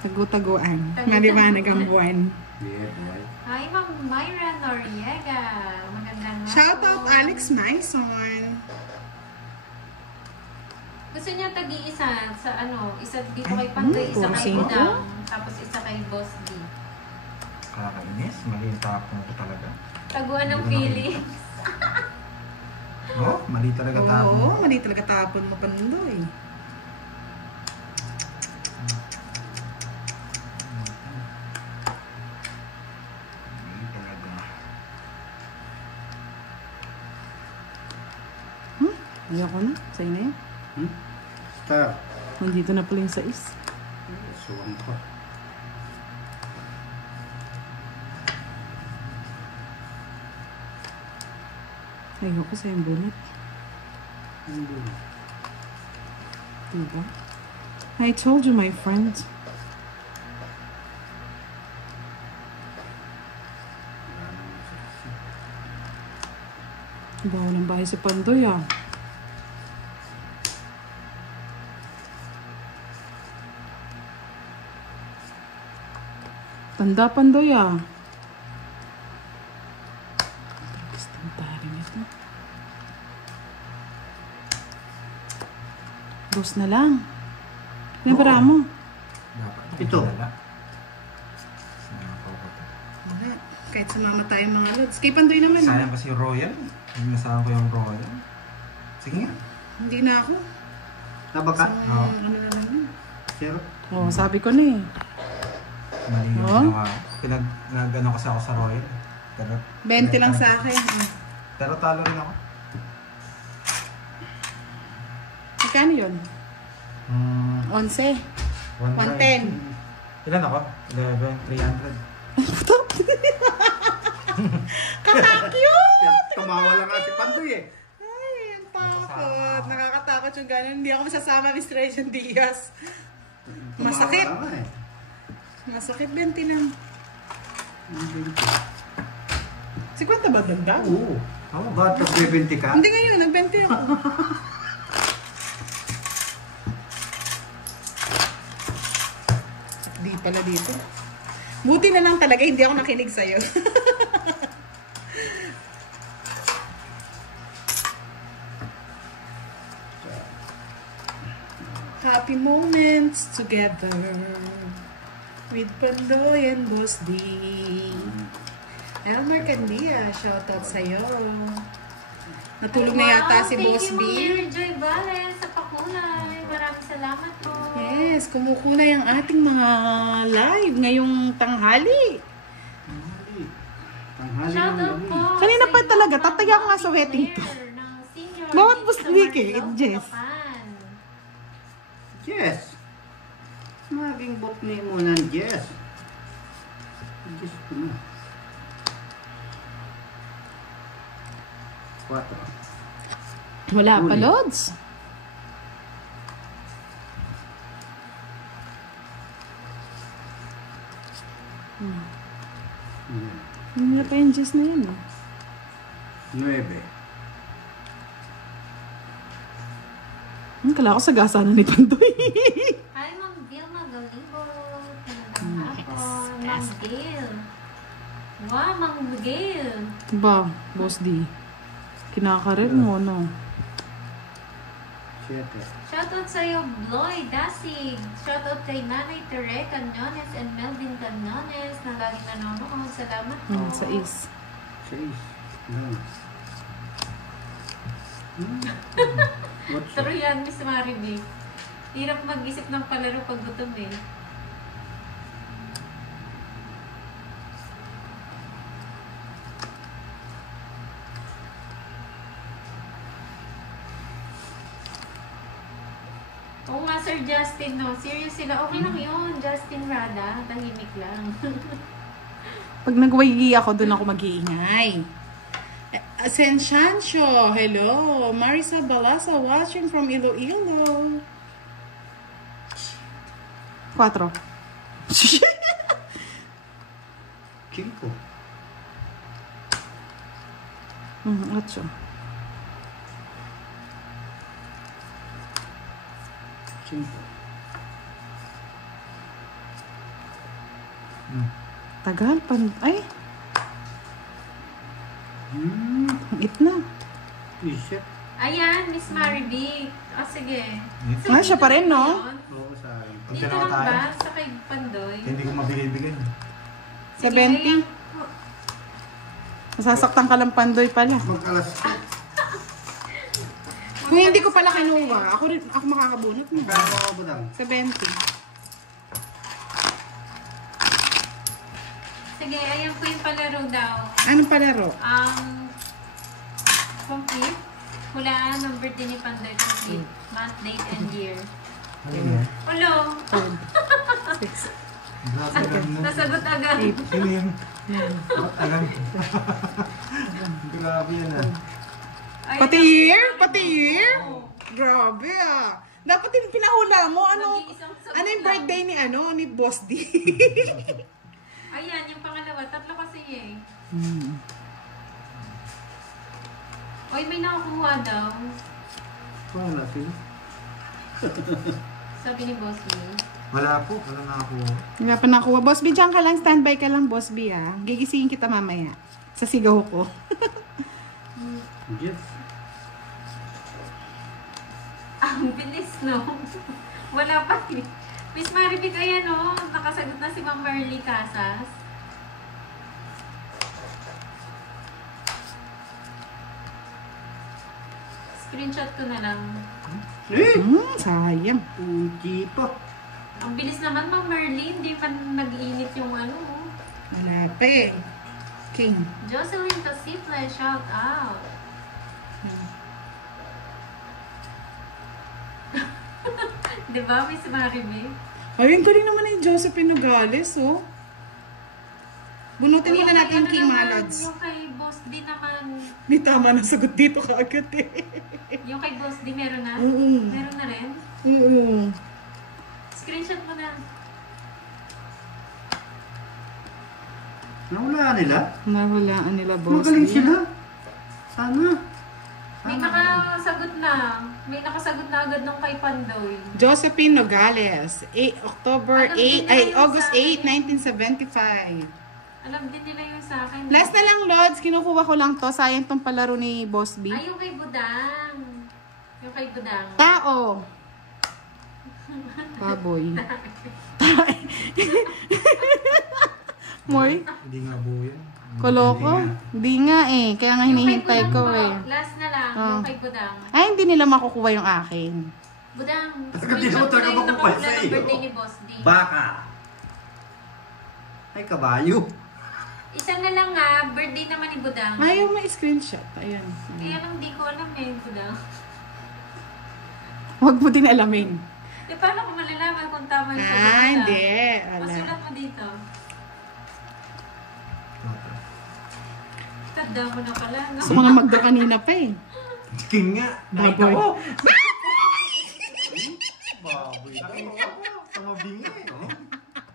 Tago-taguan. Maliwanag ang buwan. Yeah, boy. Hi, Ma'am Myra Noriega. Magandang hapon. Shout out Alex Maison. Gusto niya tag-iisa sa ano, isa dito kay Pandoy, isa kay Puro Budang, tapos isa kay Boss D. Kakainis. Mali yung tapon ko talaga. Taguan ng feeling. Mali talaga tapon ko. Oo, mali talaga tapon mo Pandoy. Ayoko na. Sa'yo na yun. Star. Nandito na pala yung 6. Suwang ko. Ayoko sa'yo yung bunot. Hindi. Diba? I told you, my friend. Bawal ang bahay sa Pandoy, ah. Tanda Pandoy, ah. Trapis ng pari nito. Dos na lang. Nabara mo. Dapat. Ito. Wala. Kahit sumama tayo mga lods. Kay Pandoy naman. Sayang kasi yung Royal. Hindi nasama ko yung Royal. Sige nga. Hindi na ako. Taba ka? Oo. Ano na lang yun. Zero. Oo, sabi ko na eh. Mali yung Oh? ginawa. Nag-ano kasi ako sa Royal. Pero, 20 lang sa akin. Pero talo rin ako. Magkano yun? 11. 110. Ilan ako? 11, 300. Katakyut! Tumawa lang nga si Pandoy eh. Ay, ang takot. Nakakatakot yung gano'n. Hindi ako masasama, Mr. Regent Diaz. Masakit. Tumawa lang nga eh. Masakit, 20 lang. 50 ba dagdag? Oo. Oh, bakit nag-20 ka? Hindi ngayon, nag-20 ako. Di pala dito. Buti na lang talaga, hindi ako nakinig sa'yo. Happy moments together with Pandoy and Boss D. Elmer Candia, shoutout sa'yo. Natulog na yata si Boss B. Thank you, Ma'am Joy Vales, sa pakulay. Maraming salamat po. Yes, kumukulay ang ating mga live ngayong tanghali. Tanghali Shoutout po. Kanina pa sa talaga, iyo, tataya ko nga sa Ma'am wedding to. Claire ng senior Bawat dito Boss sa Vic eh, Marilao, Jess. Bulacan. Yes. Maging bot ni mo ng Yes. Yes ko na. 4. Wala pa, Huli. Lods. Hindi na pa yung Jess na yun. 9. Kala ko sa gasa na ni Pandoy. Hi, Ma'am Vilma Galibo. Magandang hapon. Ma'am Gail. Wow, Ma'am Gail. Ba, Boss D. Kinakarir mo, no? 7. Shoutout sa'yo, Bloy Dasig. Shoutout kay Nanay Tere Canyones and Melvin Canyones na laging nanonood. Salamat po. Sa is. 6. What's True yan, Miss Maribel. Hirap mag-isip ng palaro pag gutom eh. Oo nga, Sir Justin, no? Serious sila. Okay lang yun, Justin Rada. Tahimik lang. Pag nagwagi ako, doon ako mag-iingay. Ascensancio, hello. Marisa Balasa watching from Iloilo. 4. 5. 8. 5. Tagal pa. Ay, ang it na. Isip. Ayan, Miss Maribel. O, sige. Ah, siya pa rin, no? Oo, sa akin. Dito Dalawa lang tayo. ba? Sa kay Pandoy? Hindi ko mabigay-bigay. 70. Masasaktan ka lang, Pandoy pala. Mag-alas. Kung hindi ko pala kinuha, ako makakabunot mo. Kaya ako ba lang? 70. Sige, ayan po yung palaro daw. Anong palaro? Complete. Hulaan ang birthday ni Pandoy complete. Month, date, and year. Ano yan? Ulo! Grabe lang na. Nasagot agad. Sino yan? Ba't alam? Grabe yan ah. Ay, Pati year? nasagot Pati mo. year? Grabe ah. Dapat yung pinahula mo, ano Nag-iisang sagot yung lang. birthday ni Boss D? Ayan, yung pangalawa. Tatlo kasi eh. Oy, may nakakuha daw. Wala sila. Sabi ni Boss Lee. Wala po. Wala na ako. Wala pa nakuha. Boss B, dyan ka lang. Standby ka lang, Boss B ah. Gigisingin kita mamaya. Sa sigaw ko. Yes. Ang bilis, no? Wala pa eh. Miss Maribig, ayan o. Nakasagot na si Ma'am Marley Casas. Screenshot ko na lang. Sayang. Uji pa. Ang bilis naman, Ma'am Marley. Hindi pa nag-iinit yung ano. Wala pa eh. King. Jocelyn Casiple, shout out. Diba, Miss Maribig? Ayun, galing naman yung Josephine Nogales, oh. Bunutin muna natin yung King Malods. Yung kay Boss D naman. May tama na sagot dito kaagad eh. Yung kay Boss D meron na? Oo. Meron na rin? Oo. Screenshot mo na. Nahulaan nila. Nahulaan nila, Boss. Magaling sila. Sana. May nakasagot na. May nakasagot na agad nung kay Pandoy. Josephine Nogales, October Alam 8, din nila ay yun August sa akin. 8, 1975. Alam din nila yun sa akin. Last na lang, Lods. Kinukuha ko lang to. Sayang tong palaro ni Boss B. Ay, yung kay Budang. Yung kay Budang. Tao. Baboy. Moy? Hindi nga buo yan. Koloko? Hindi nga eh. Kaya nga Yung kay hinihintay Budang ko po. eh. Last na lang. Oh. Yung kay Budang. Ay, hindi nila makukuha yung akin. Budang. Hindi mo talaga yung makukuha nakakula sa ng iyo. birthday ni Boss D. Baka. Ay, kabayo. Isa na lang nga. Birthday naman ni Budang. Ayaw may screenshot. Ayan. Kaya lang di ko alam eh, Budang. Huwag mo din alamin. Eh, paano ko malalaman kung tama yung sagot Ah, nila? hindi. Pasulat Wala. mo dito. Tanda mo na pala, no? Gusto ko na magdo kanina pa eh. King nga. Nakita Baboy. ko. Baboy. Tama bingi.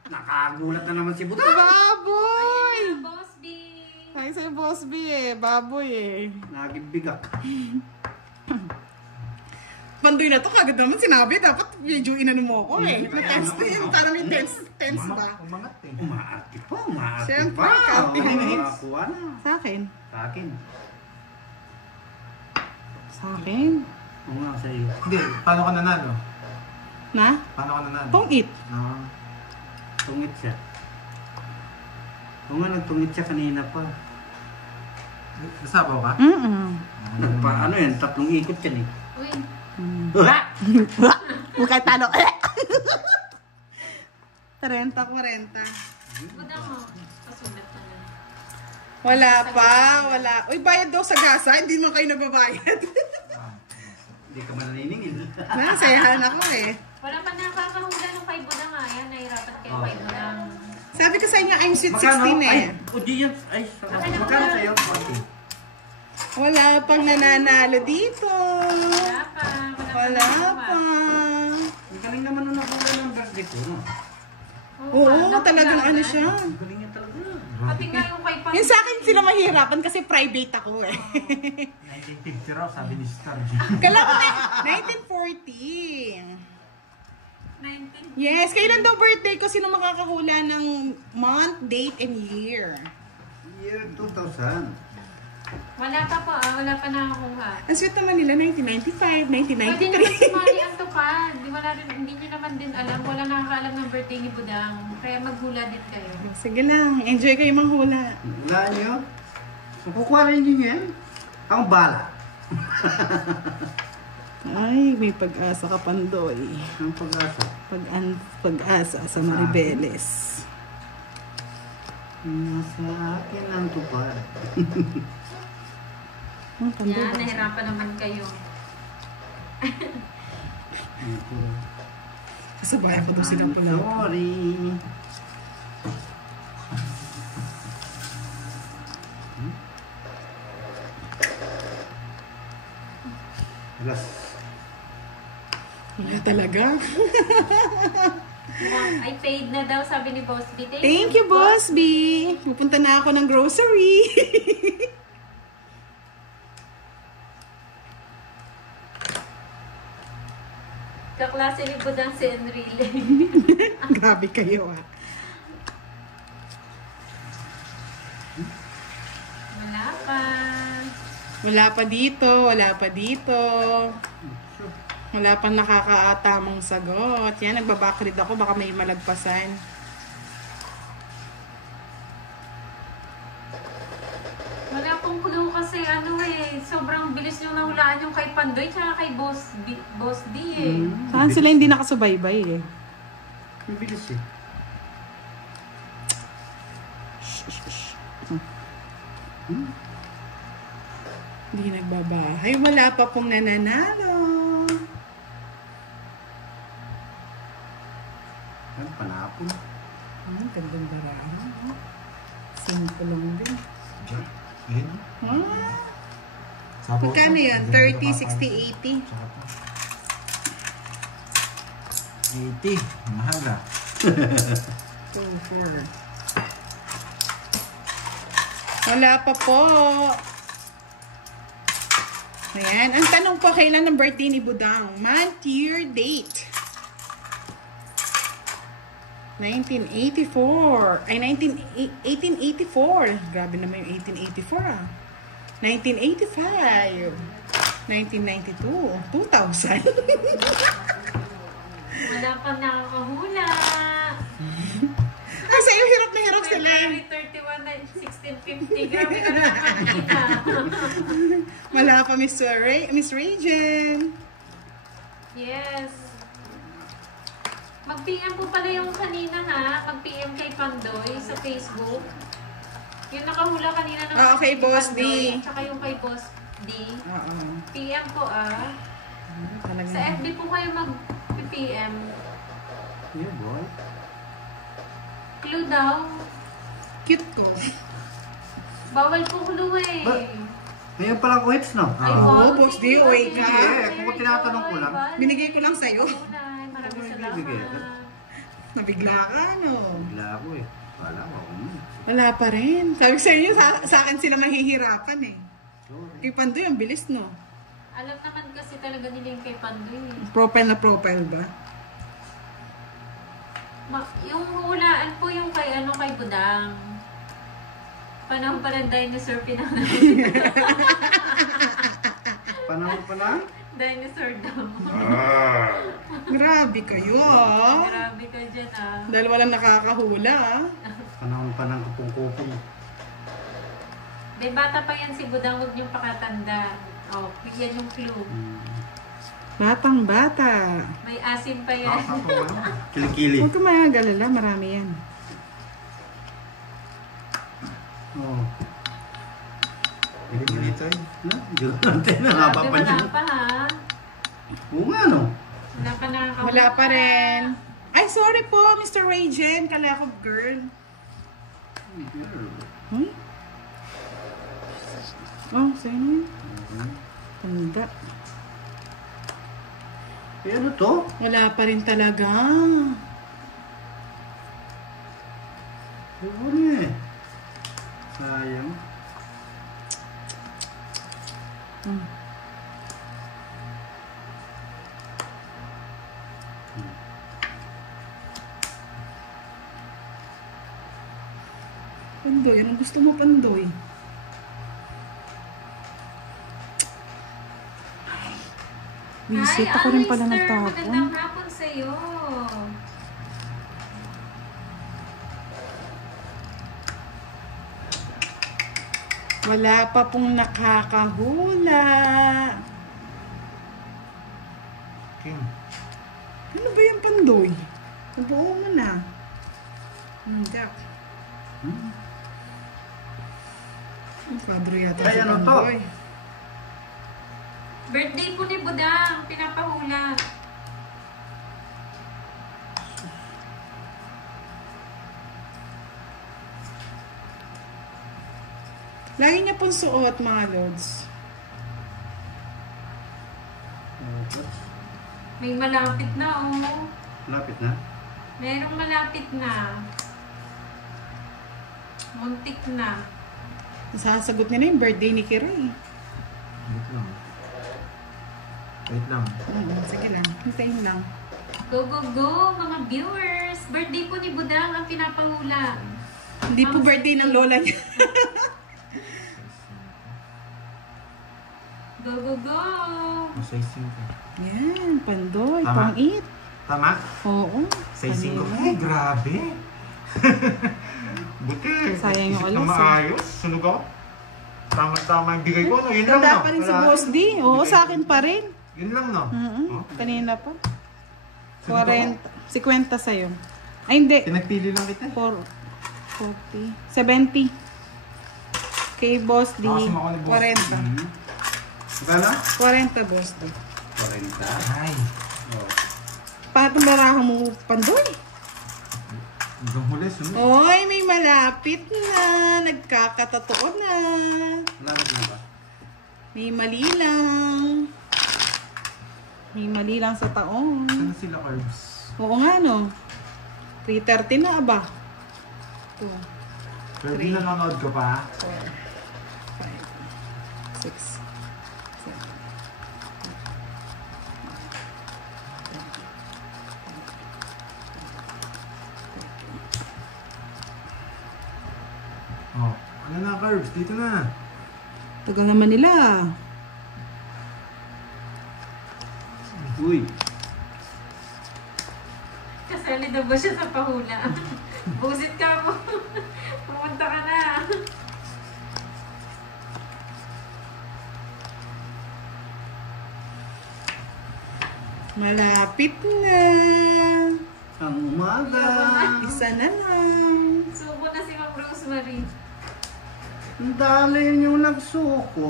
Nakagulat na naman si Buta. Baboy! Boss B! Ay, sa'yo Boss B eh. Baboy eh. Nagibigak. Pandoy na to, kagad naman sinabi. Dapat medyo inano mo ako eh. May tense na yun. Parang may tense ba? Umangat eh. Umaarte pa, umaarte Siyempre, pa. counting minutes. Nakakuha na. Sa akin. Sa akin. Sa akin. Oo nga, sa iyo. Hindi. Paano ka nanalo? Na? Paano ka nanalo? Tungit. Ah. Tungit siya. Oo nga, nagtungit siya kanina pa. Nasabaw ka? Ano yan, 3 ikot yan eh. Uy, Huwag kayo talo. 30, 40. Budang mo. Pasulat na lang. Wala pa, wala. Uy, bayad daw sa gasa. Hindi man kayo nagbabayad. Hindi ka maniningil. Nasayahan ako eh. Wala pa nakakahula nung kay Budang nga. Yan, nahirapan kayo kay Budang. Sabi ko sa inyo, I'm sweet 16 Ay, eh. Udi yan. Ay, magkano sa'yo? 40. Wala pang nananalo dito. Wala pa. Wala pa. Ang galing naman nung nakuha ng birthday ko. No? Oo, talagang ano siya. Ang galing niya talaga. Pati nga yung kay Pang. Yung sa akin sila mahirapan kasi private ako eh. 1950 raw, sabi ni Star G. Kala ko na, 1940. 19. Yes, kailan daw birthday ko? Sino makakahula ng month, date, and year? Year 2000. Wala pa po ah. Wala pa nakakuha. Ang sweet naman nila, 1995, Pwede naman si 1993. Mari ang tupad. Hindi nyo naman din alam. Wala nakakaalam ng birthday ni Budang. Kaya maghula din kayo. Sige lang, enjoy kayo manghula. Wala niyo. Makukuha rin niyo yan. Ang bala. Ay, may pag-asa ka, Pandoy. Ang pag-asa. Pag-asa sa Maribeles. Nasa akin ang tupad. Pandoy Yan, ba? nahirapan naman kayo. Sasabayan ko daw silang pala. Sorry. Alas. Wala talaga. Ay, paid na daw, sabi ni Boss B. Thank you, Boss B. Pupunta na ako ng grocery. Kaklase ni Budang si Enrile. Grabe kayo ah. Wala pa. Wala pa dito, wala pa dito. Wala pa nakakaatamang sagot. Yan, nagbabakrid ako, baka may malagpasan. Wala pong clue kasi ano eh, sobrang bilis yung nahulaan yung kay Pandoy tsaka kay Boss D eh. Saan sila hindi nakasubaybay eh? Mabilis eh. Hindi nagbabahay. Wala pa pong nananalo. Ano, panapon. Gandang barang. Simple lang din. Ayun. Ah, magkano yan? 30, 60, 80? 80. Mahal ah. 2, 4. Wala pa po. Ayan. Ang tanong po, kailan ang birthday ni Budang? Month, year, date. 1984. Ay, 1884. Grabe naman yung 1884 ah. 1985. 1992. 2000. Wala pa nakakahula. Ah, sa'yo hirap na hirap sila. February 31, 1650. Grabe ka na kanina. Wala pa Miss Regen. Yes. Mag-PM po pala yung kanina ha. Mag-PM kay Pandoy sa Facebook. Yung nakahula kanina ng Okay, Boss D. Pandoy, tsaka yung kay Boss D. Oo. PM po ah. Talaga. Sa FB po kayo mag-PM. Yeah, boy. Clue daw. Cute ko. Bawal po clue eh. Ngayon palang quits, no? Ay, Oo, wow, Boss thank you, D, wait ka. Ate. Kung tinatanong ko lang. Binigay ko lang sa'yo. Maraming salamat. Bigay. Nabigla ka, no? Bigla ako eh. Wala ko. Wala pa rin. Sabi ko sa inyo, sa akin sila mahihirapan eh. Sorry. Kay Pandoy, ang bilis, no? Alam naman kasi talaga nila yung kay Pandoy. Profile na profile ba? Yung hulaan po yung kay kay Budang. Panahon pa ng dinosaur pinangalan. Panahon pa lang? Dinosaur daw. Grabe kayo, ah. Grabe ka dyan ah. Dahil walang nakakahula, ah. Panahon pa ng kupong-kupong. May bata pa yan si Budang, huwag niyong pakatanda. Oh, yan yung clue. Batang bata. May asin pa yan. Kilikili. Huwag ka magagalala, marami yan. Oo. Kilikili tayo. Diyan na, haba pa Wala dyan. pa ha. Oo nga, no? Wala pa nakakahula. Wala pa rin. Ay, sorry po, Mr. Rajen. Kala ko girl. Hmm? Oh, sa'yo na yun. Tanda. Eh, ano to? Wala pa rin talaga. Oo na eh. Sayang. Hmm. Pandoy, anong gusto mo, Pandoy? Visit ako rin pala nagtapon. Magandang hapon sa'yo. Wala pa pong nakakahula. King. Ano ba yung Pandoy? Nabuo mo na. Jack. Ang padre yata Ay, si ano to? Pandoy. Birthday po ni Budang, pinapahula. Lagi niya pong suot, mga lods. May malapit na, oh. Lapit na? Merong malapit na. Muntik na. Sasagot nila yung birthday ni Kira eh. Wait lang. Wait lang. Sige lang. Hintayin lang. Go, go, go, mga viewers. Birthday po ni Budang ang pinapahula. Hindi po birthday ng lola niya. Go, go, go. Size 5. Yan, Pandoy. Tama? Pang-eat. Tama? Oo. Size 5. Kanina. Ay, grabe. Buti. Sayang yung Isip na alas, maayos. Sunog ako. Tama-tama yung bigay ko. No? Yun lang, Tanda no? pa rin si Wala. Boss D. Oo, sa akin pa rin. Yun lang, no? Oh? Kanina pa. Sino to? 40. 50 sa'yo. Ay, hindi. Pinagpili lang kita. 40. 70. Kay Boss D. Kasi ako ni Boss D. 40. Gala? 40, Boss D. 40. Ay. Oh. Patong barahan mo, Pandoy. Hanggang huli, sunod. Oy, may malapit na. Nagkakatotoo na. Lapit na ba? May mali lang. May mali lang sa taon. Saan sila, Carbs? Oo nga, no? 3:30 na ba? 2, Pero di nanonood ka pa? 4, 5, 6, 7. Oh. Ano na, Carbs? Dito na. Tagal naman nila. Uy. Kasali na ba siya sa pahula? Busit ka mo. Pumunta ka na. Malapit na. Ang umaga. Isa na lang. Suko na si Ma'am Rosemary. Ang dali yung nagsuko.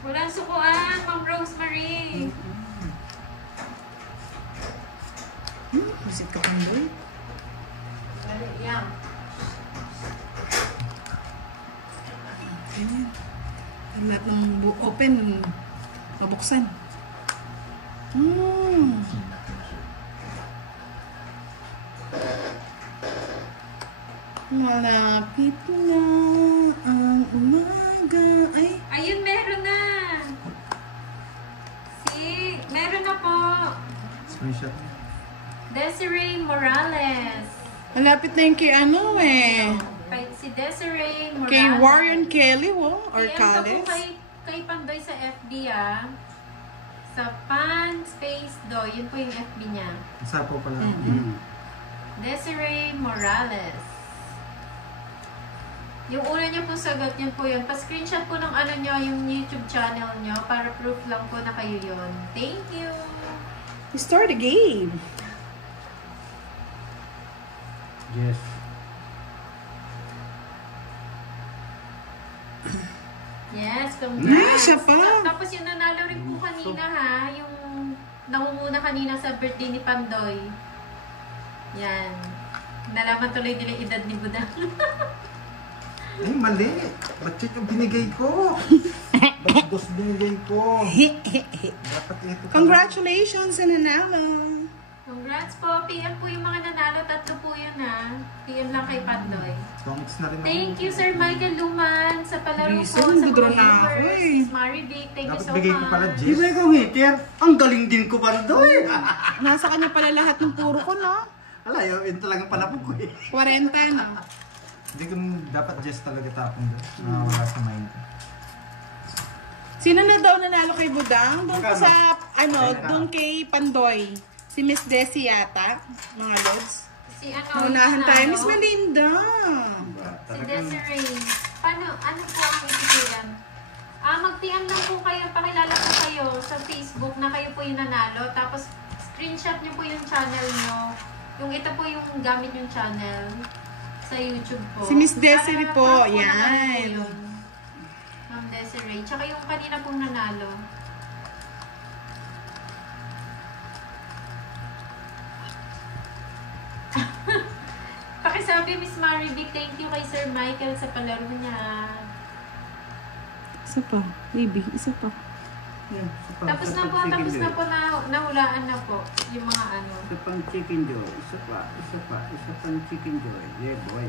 Walang sukuan, Ma'am Rosemary. Busit ka pang doon. Yan. Ganyan. Ang lahat ng open, mabuksan. Malapit na ang umaga. Ay, Ayun, meron na. Meron na po. Screenshot niya. Desiree Morales. malapit na yung kay ano eh. Si Desiree Morales. Kay Warren Kelly, wo? Or PM ka po Callis. kay Pandoy sa FB ah. Sa Pan Space Do. Yun po yung FB niya. Isa po pala. Desiree Morales. Yung una niyo po sagot, yun po yun. Pa-screenshot po ng ano nyo, yung YouTube channel nyo para proof lang po na kayo yun. Thank you! Start the game. Yes. Yes, congrats! Nice, siya pa. Tapos yung nanalo rin po kanina ha, yung nangunguna kanina sa birthday ni Pandoy. Yan. Nalaman tuloy nila yung edad ni Budang. Ay, mali. Ba't yun yung binigay ko? Ba't dos binigay ko? Dapat ito. Congratulations sa nanalo. Congrats po. PM po yung mga nanalo. 3 po yun ha. PM lang kay Pandoy. Dongs na rin ako. Thank you, Sir Michael Luman, sa palaro po Reason, sa mga nagdra na ako viewers. eh. Miss Marivic, thank you Dapat so bigay ko pala, much. Jess. Ibay kong hater. Ang galing din ko pa doy. Nasa kanya pala lahat ng puro ko, no? Ala, yun talagang panapog ko eh. 40 na. Hindi ko dapat Jess talaga tapon doon. Wala sa mind. Sino na daw nanalo kay Budang? Doon ko Magkano? sa, ano, doon kay Pandoy. Si Miss Desi yata, mga lods. Si ano, Unahan yung tayo. nanalo? Miss Melinda. Si Desiree. Ano po ang isipin? Mag-PM lang po kayo, pakilala po kayo sa Facebook na kayo po yung nanalo. Tapos, screenshot nyo po yung channel nyo. Yung ito po yung gamit yung channel sa YouTube po. Si Miss Desiree Para po, proof na yan. kayo po yun. Ma'am Desiree. Tsaka yung kanina pong nanalo. Pakisabi, Miss Marivic, thank you kay Sir Michael sa palaro niya. Isa pa, baby, isa pa. Yan, Tapos na po, nahulaan na po yung mga ano. Isa pang chicken joy. Isa pang chicken joy. Yeah, boy.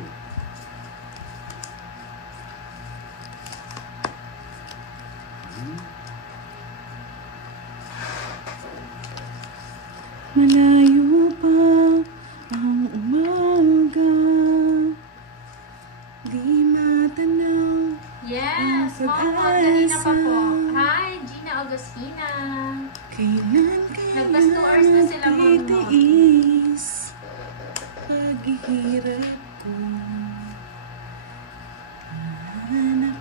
Malayo pa ang umaga, di matanaw. Yes, Momo, kanina pa po. Hi, Gina Agustina. Kailan Nagpas 2 hours na sila, Momo. titiis paghihirap ko. Hanap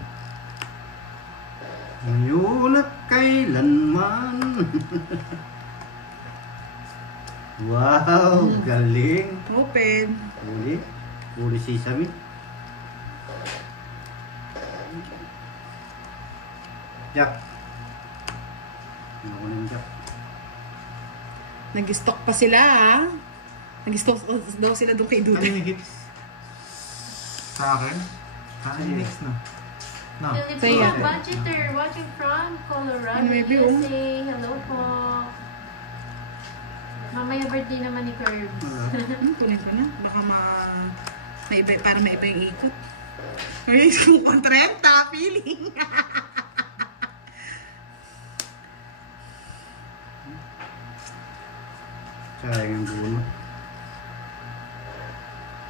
Ngayon at kailanman. Wow, galing. open. Uli sesame. Jack. Ano ng Jack? Nag-stock pa sila, ah. Nag-stock daw sila doon kay Ano Duda. yung hits? Sa akin? Ano yung next na? No. Filipina Sa'yo. Budgeter watching from Colorado, Maybe, oh. USA. Hello po. Mamaya birthday naman ni Curb. Tuloy ko na. Baka may iba, para may iba yung ikot. Ay, kung 30, feeling. Sayang ang bunot.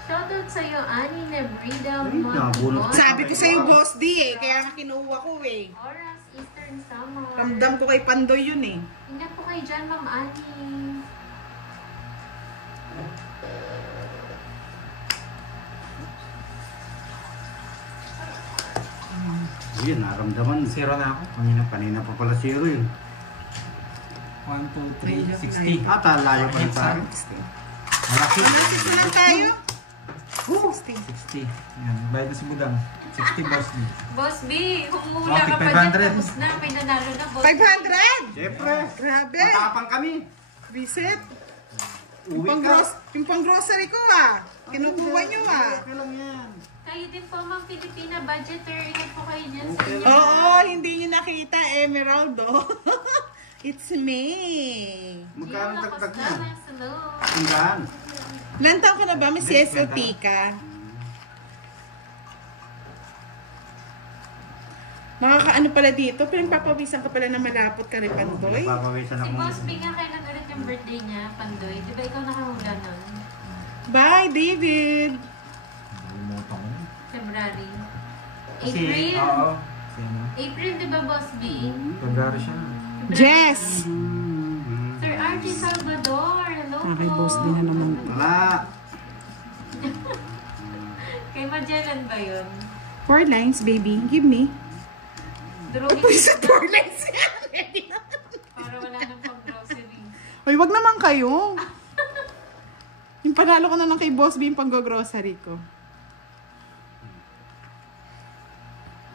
Shoutout sa'yo, Ani Nebrida. Ay, nabunot. Sabi ko sa'yo, Boss D eh. Kaya nga kinuha ko eh. Oras, Eastern Summer. Ramdam ko kay Pandoy yun eh. Ingat po kayo dyan, Ma'am Ani. Yun, naramdaman. Zero na ako. Kanina pa pala zero yun. 1, 2, 3, 60. Layo pa rin sa akin. Malaki. Malapit na lang tayo. 60. Yan, bayad na si Budang. 60 boss din. Boss B, humula Okay, ka pa dyan. 500. Tapos na, may nanalo na, Boss B. 500! Siyempre. Grabe! Matapang kami. Visit! Uwi ka. Yung pang grocery ko ah. Kinukuha nyo ah. Okay lang yan. Kayo din po, Ma'am Filipina Budgeter. Ingat po kayo dyan sa Okay. inyo. Oo, hindi nyo nakita Emerald oh. It's me. Magkano tagtag na? Hello. Tandaan. Ilan taon ka na ba? May CSLT ka? Makakaano pala dito? Pinagpapawisan ka pala na malapot ka rin, Pandoy. Papawisan Si ako. Boss B nga kailan ulit yung birthday niya, Pandoy? Di ba ikaw nakahula nun? Bye, David! Nalimutan ko. February. Kasi, April? oo. Sino? April, di ba, Boss B? February siya. Jess! Sir RG Salvador, hello po. Kay Boss din na naman. Wala. Kay Magellan ba yun? 4 lines, baby. Give me. Durugin Uy, sa 4 lines yan. para wala nang pang-grocery. Uy, wag naman kayo. Yung panalo ko na lang kay Boss B yung pang-grocery ko.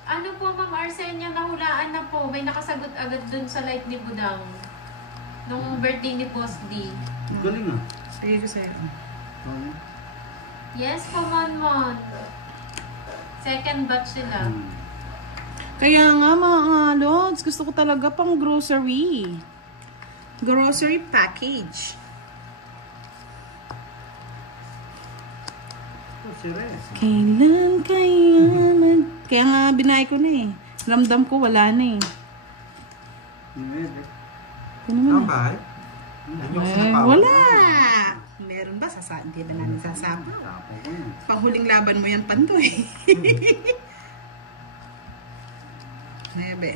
Ano po, Ma'am Arsenia, nahulaan na po. May nakasagot agad dun sa live ni Budang. Nung birthday ni Boss D. Galing ah. Sige ko sa'yo. Yes po, Monmon. Second batch sila. Kaya nga mga lods, gusto ko talaga pang grocery. Grocery package. Kailan kaya Kaya nga binay ko na eh. Ramdam ko wala na eh. Ito naman Ang bahay? wala! Meron ba? Hindi ba namin sasama? Panghuling laban mo yan, Pandoy. Nebe.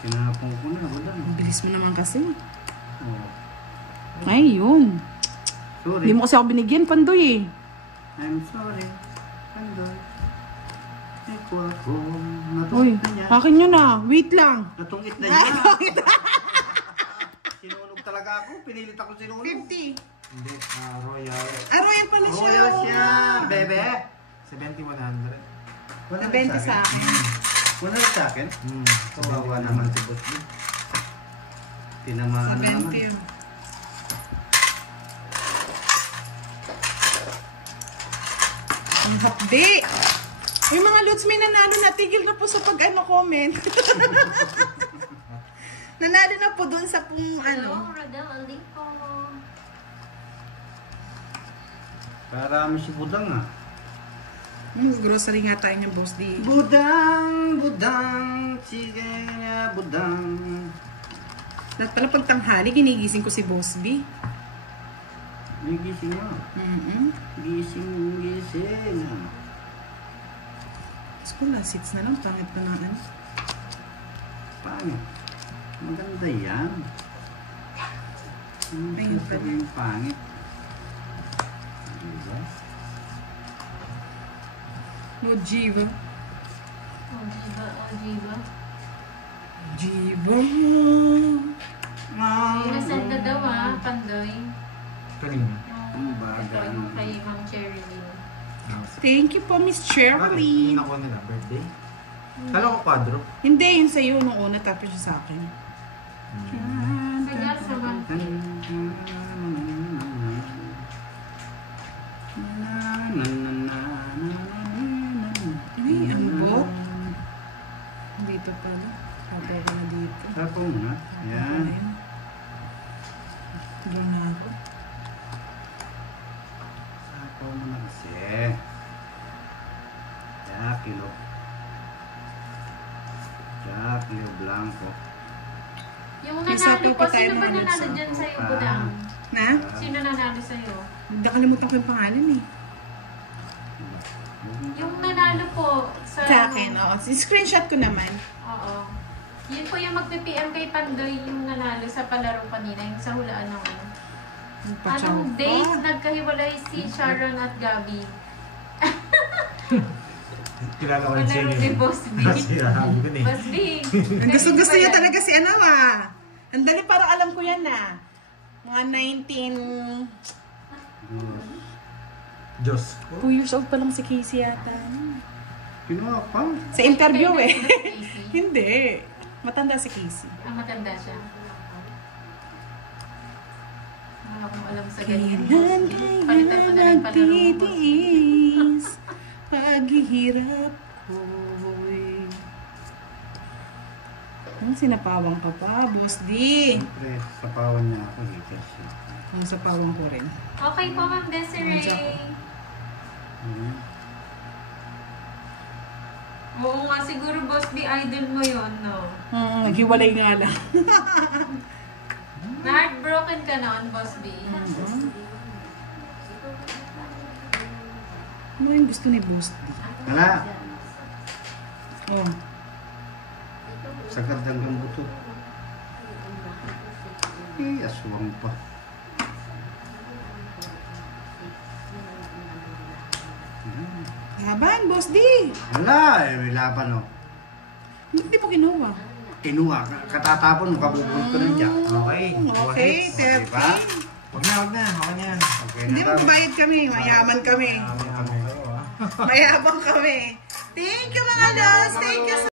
Kinapong ko na. Wala. Ang bilis mo naman kasi. Oh. Ay, yun. Sorry. Hindi mo kasi ako binigyan, Pandoy eh. I'm sorry. Pandoy. Eko ako. Uy, Natungit na niya. akin yun ah. Wait lang. Natungit na niya. Sinunog talaga ako. Pinilit ako sinunog. 50. Hindi, Royal. Royal pala siya. Royal siya. Bebe. 70-100. Wala Nabenta sa akin. Wala sa akin? Kawawa naman si Boss B. Tinamaan na naman. 70 yun. Ang hapdi. Yung mga lods may nanalo na. Tigil na po sa comment. Nanalo na po doon sa pong Hello, Rodel Alico. Parami si Budang ah. Grocery nga tayo ng Boss D. Budang, budang, sige na budang. Lahat pala pag tanghali, ginigising ko si Boss B. May gising mo. Gising, gising. School, 6 na lang. Pangit pa na ano. Pangit. Maganda yan. Ayun pala. Yung pangit. Diba? No, Jiva. Jiva. Jiva. Inasend na daw Pandoy. Kanina. Ang baga. Ito yung kay Ma'am Cherilyn. Thank you po, Miss Cherilyn. Bakit? Ako nila, birthday? Kala ko quadro. Hindi, yun sa'yo nung una, tapos yun sa akin. Kaya sa Monday. Ay, ang bot. Dito pala. Sabi ko na dito. Sapo mo nga. Yan. Doon na ako. Sapo mo na kasi. Kilo. Kilo blanco. Yung May nanalo sapaw po, pa tayo sino ba mga nanalo nagsa- dyan sa'yo, Budang? Na? Sino nanalo sa'yo? Nakalimutan ko yung pangalan eh. Yung nanalo po sa... Sa akin, oo. Screenshot ko naman. Oo. Yun po yung mag-PM kay Pandoy yung nanalo sa palaro kanina, yung sa hulaan ng ano. Anong date nagkahiwalay si Sharon at Gabby? Kilala ko rin siya Palaro ni Boss B. Nasiraan ko eh. Boss B. Ang gusto niya talaga si ano Ang dali, parang alam ko yan na. Mga 19... Diyos ko. 2 years old pa lang si Casey yata. Kinuha pa. Sa interview eh. Casey. Hindi. Matanda si Casey. Matanda siya. Wala akong alam sa ganyan. Kailan Palitan ko na lang palaro mo, Boss B. nagtitiis paghihirap ko'y... Sinapawang ka pa, Boss D. Siyempre, sapawan niya ako. Haters siya. Ang sapawang ko rin. Okay po, Ma'am Desiree. Oo nga, siguro Boss B, idol mo yun, no? Naghiwalay nga lang. Na-heartbroken ka noon, Boss B. Ano yung gusto ni Boss D? Wala. Oh. Sagad hanggang buto. Aswang pa. Laban, Boss D. Wala. May laban oh. Hindi po kinuha. Kinuha. Katatapon mo. Kabubulot ko nun dyan. Okay. Okay, Diba? 13. Wag na. Okay na yan. Okay Hindi na ba? magbayad kami. Mayaman kami. Mayaman kayo Mayabang kami. Thank you mga lods. Thank you so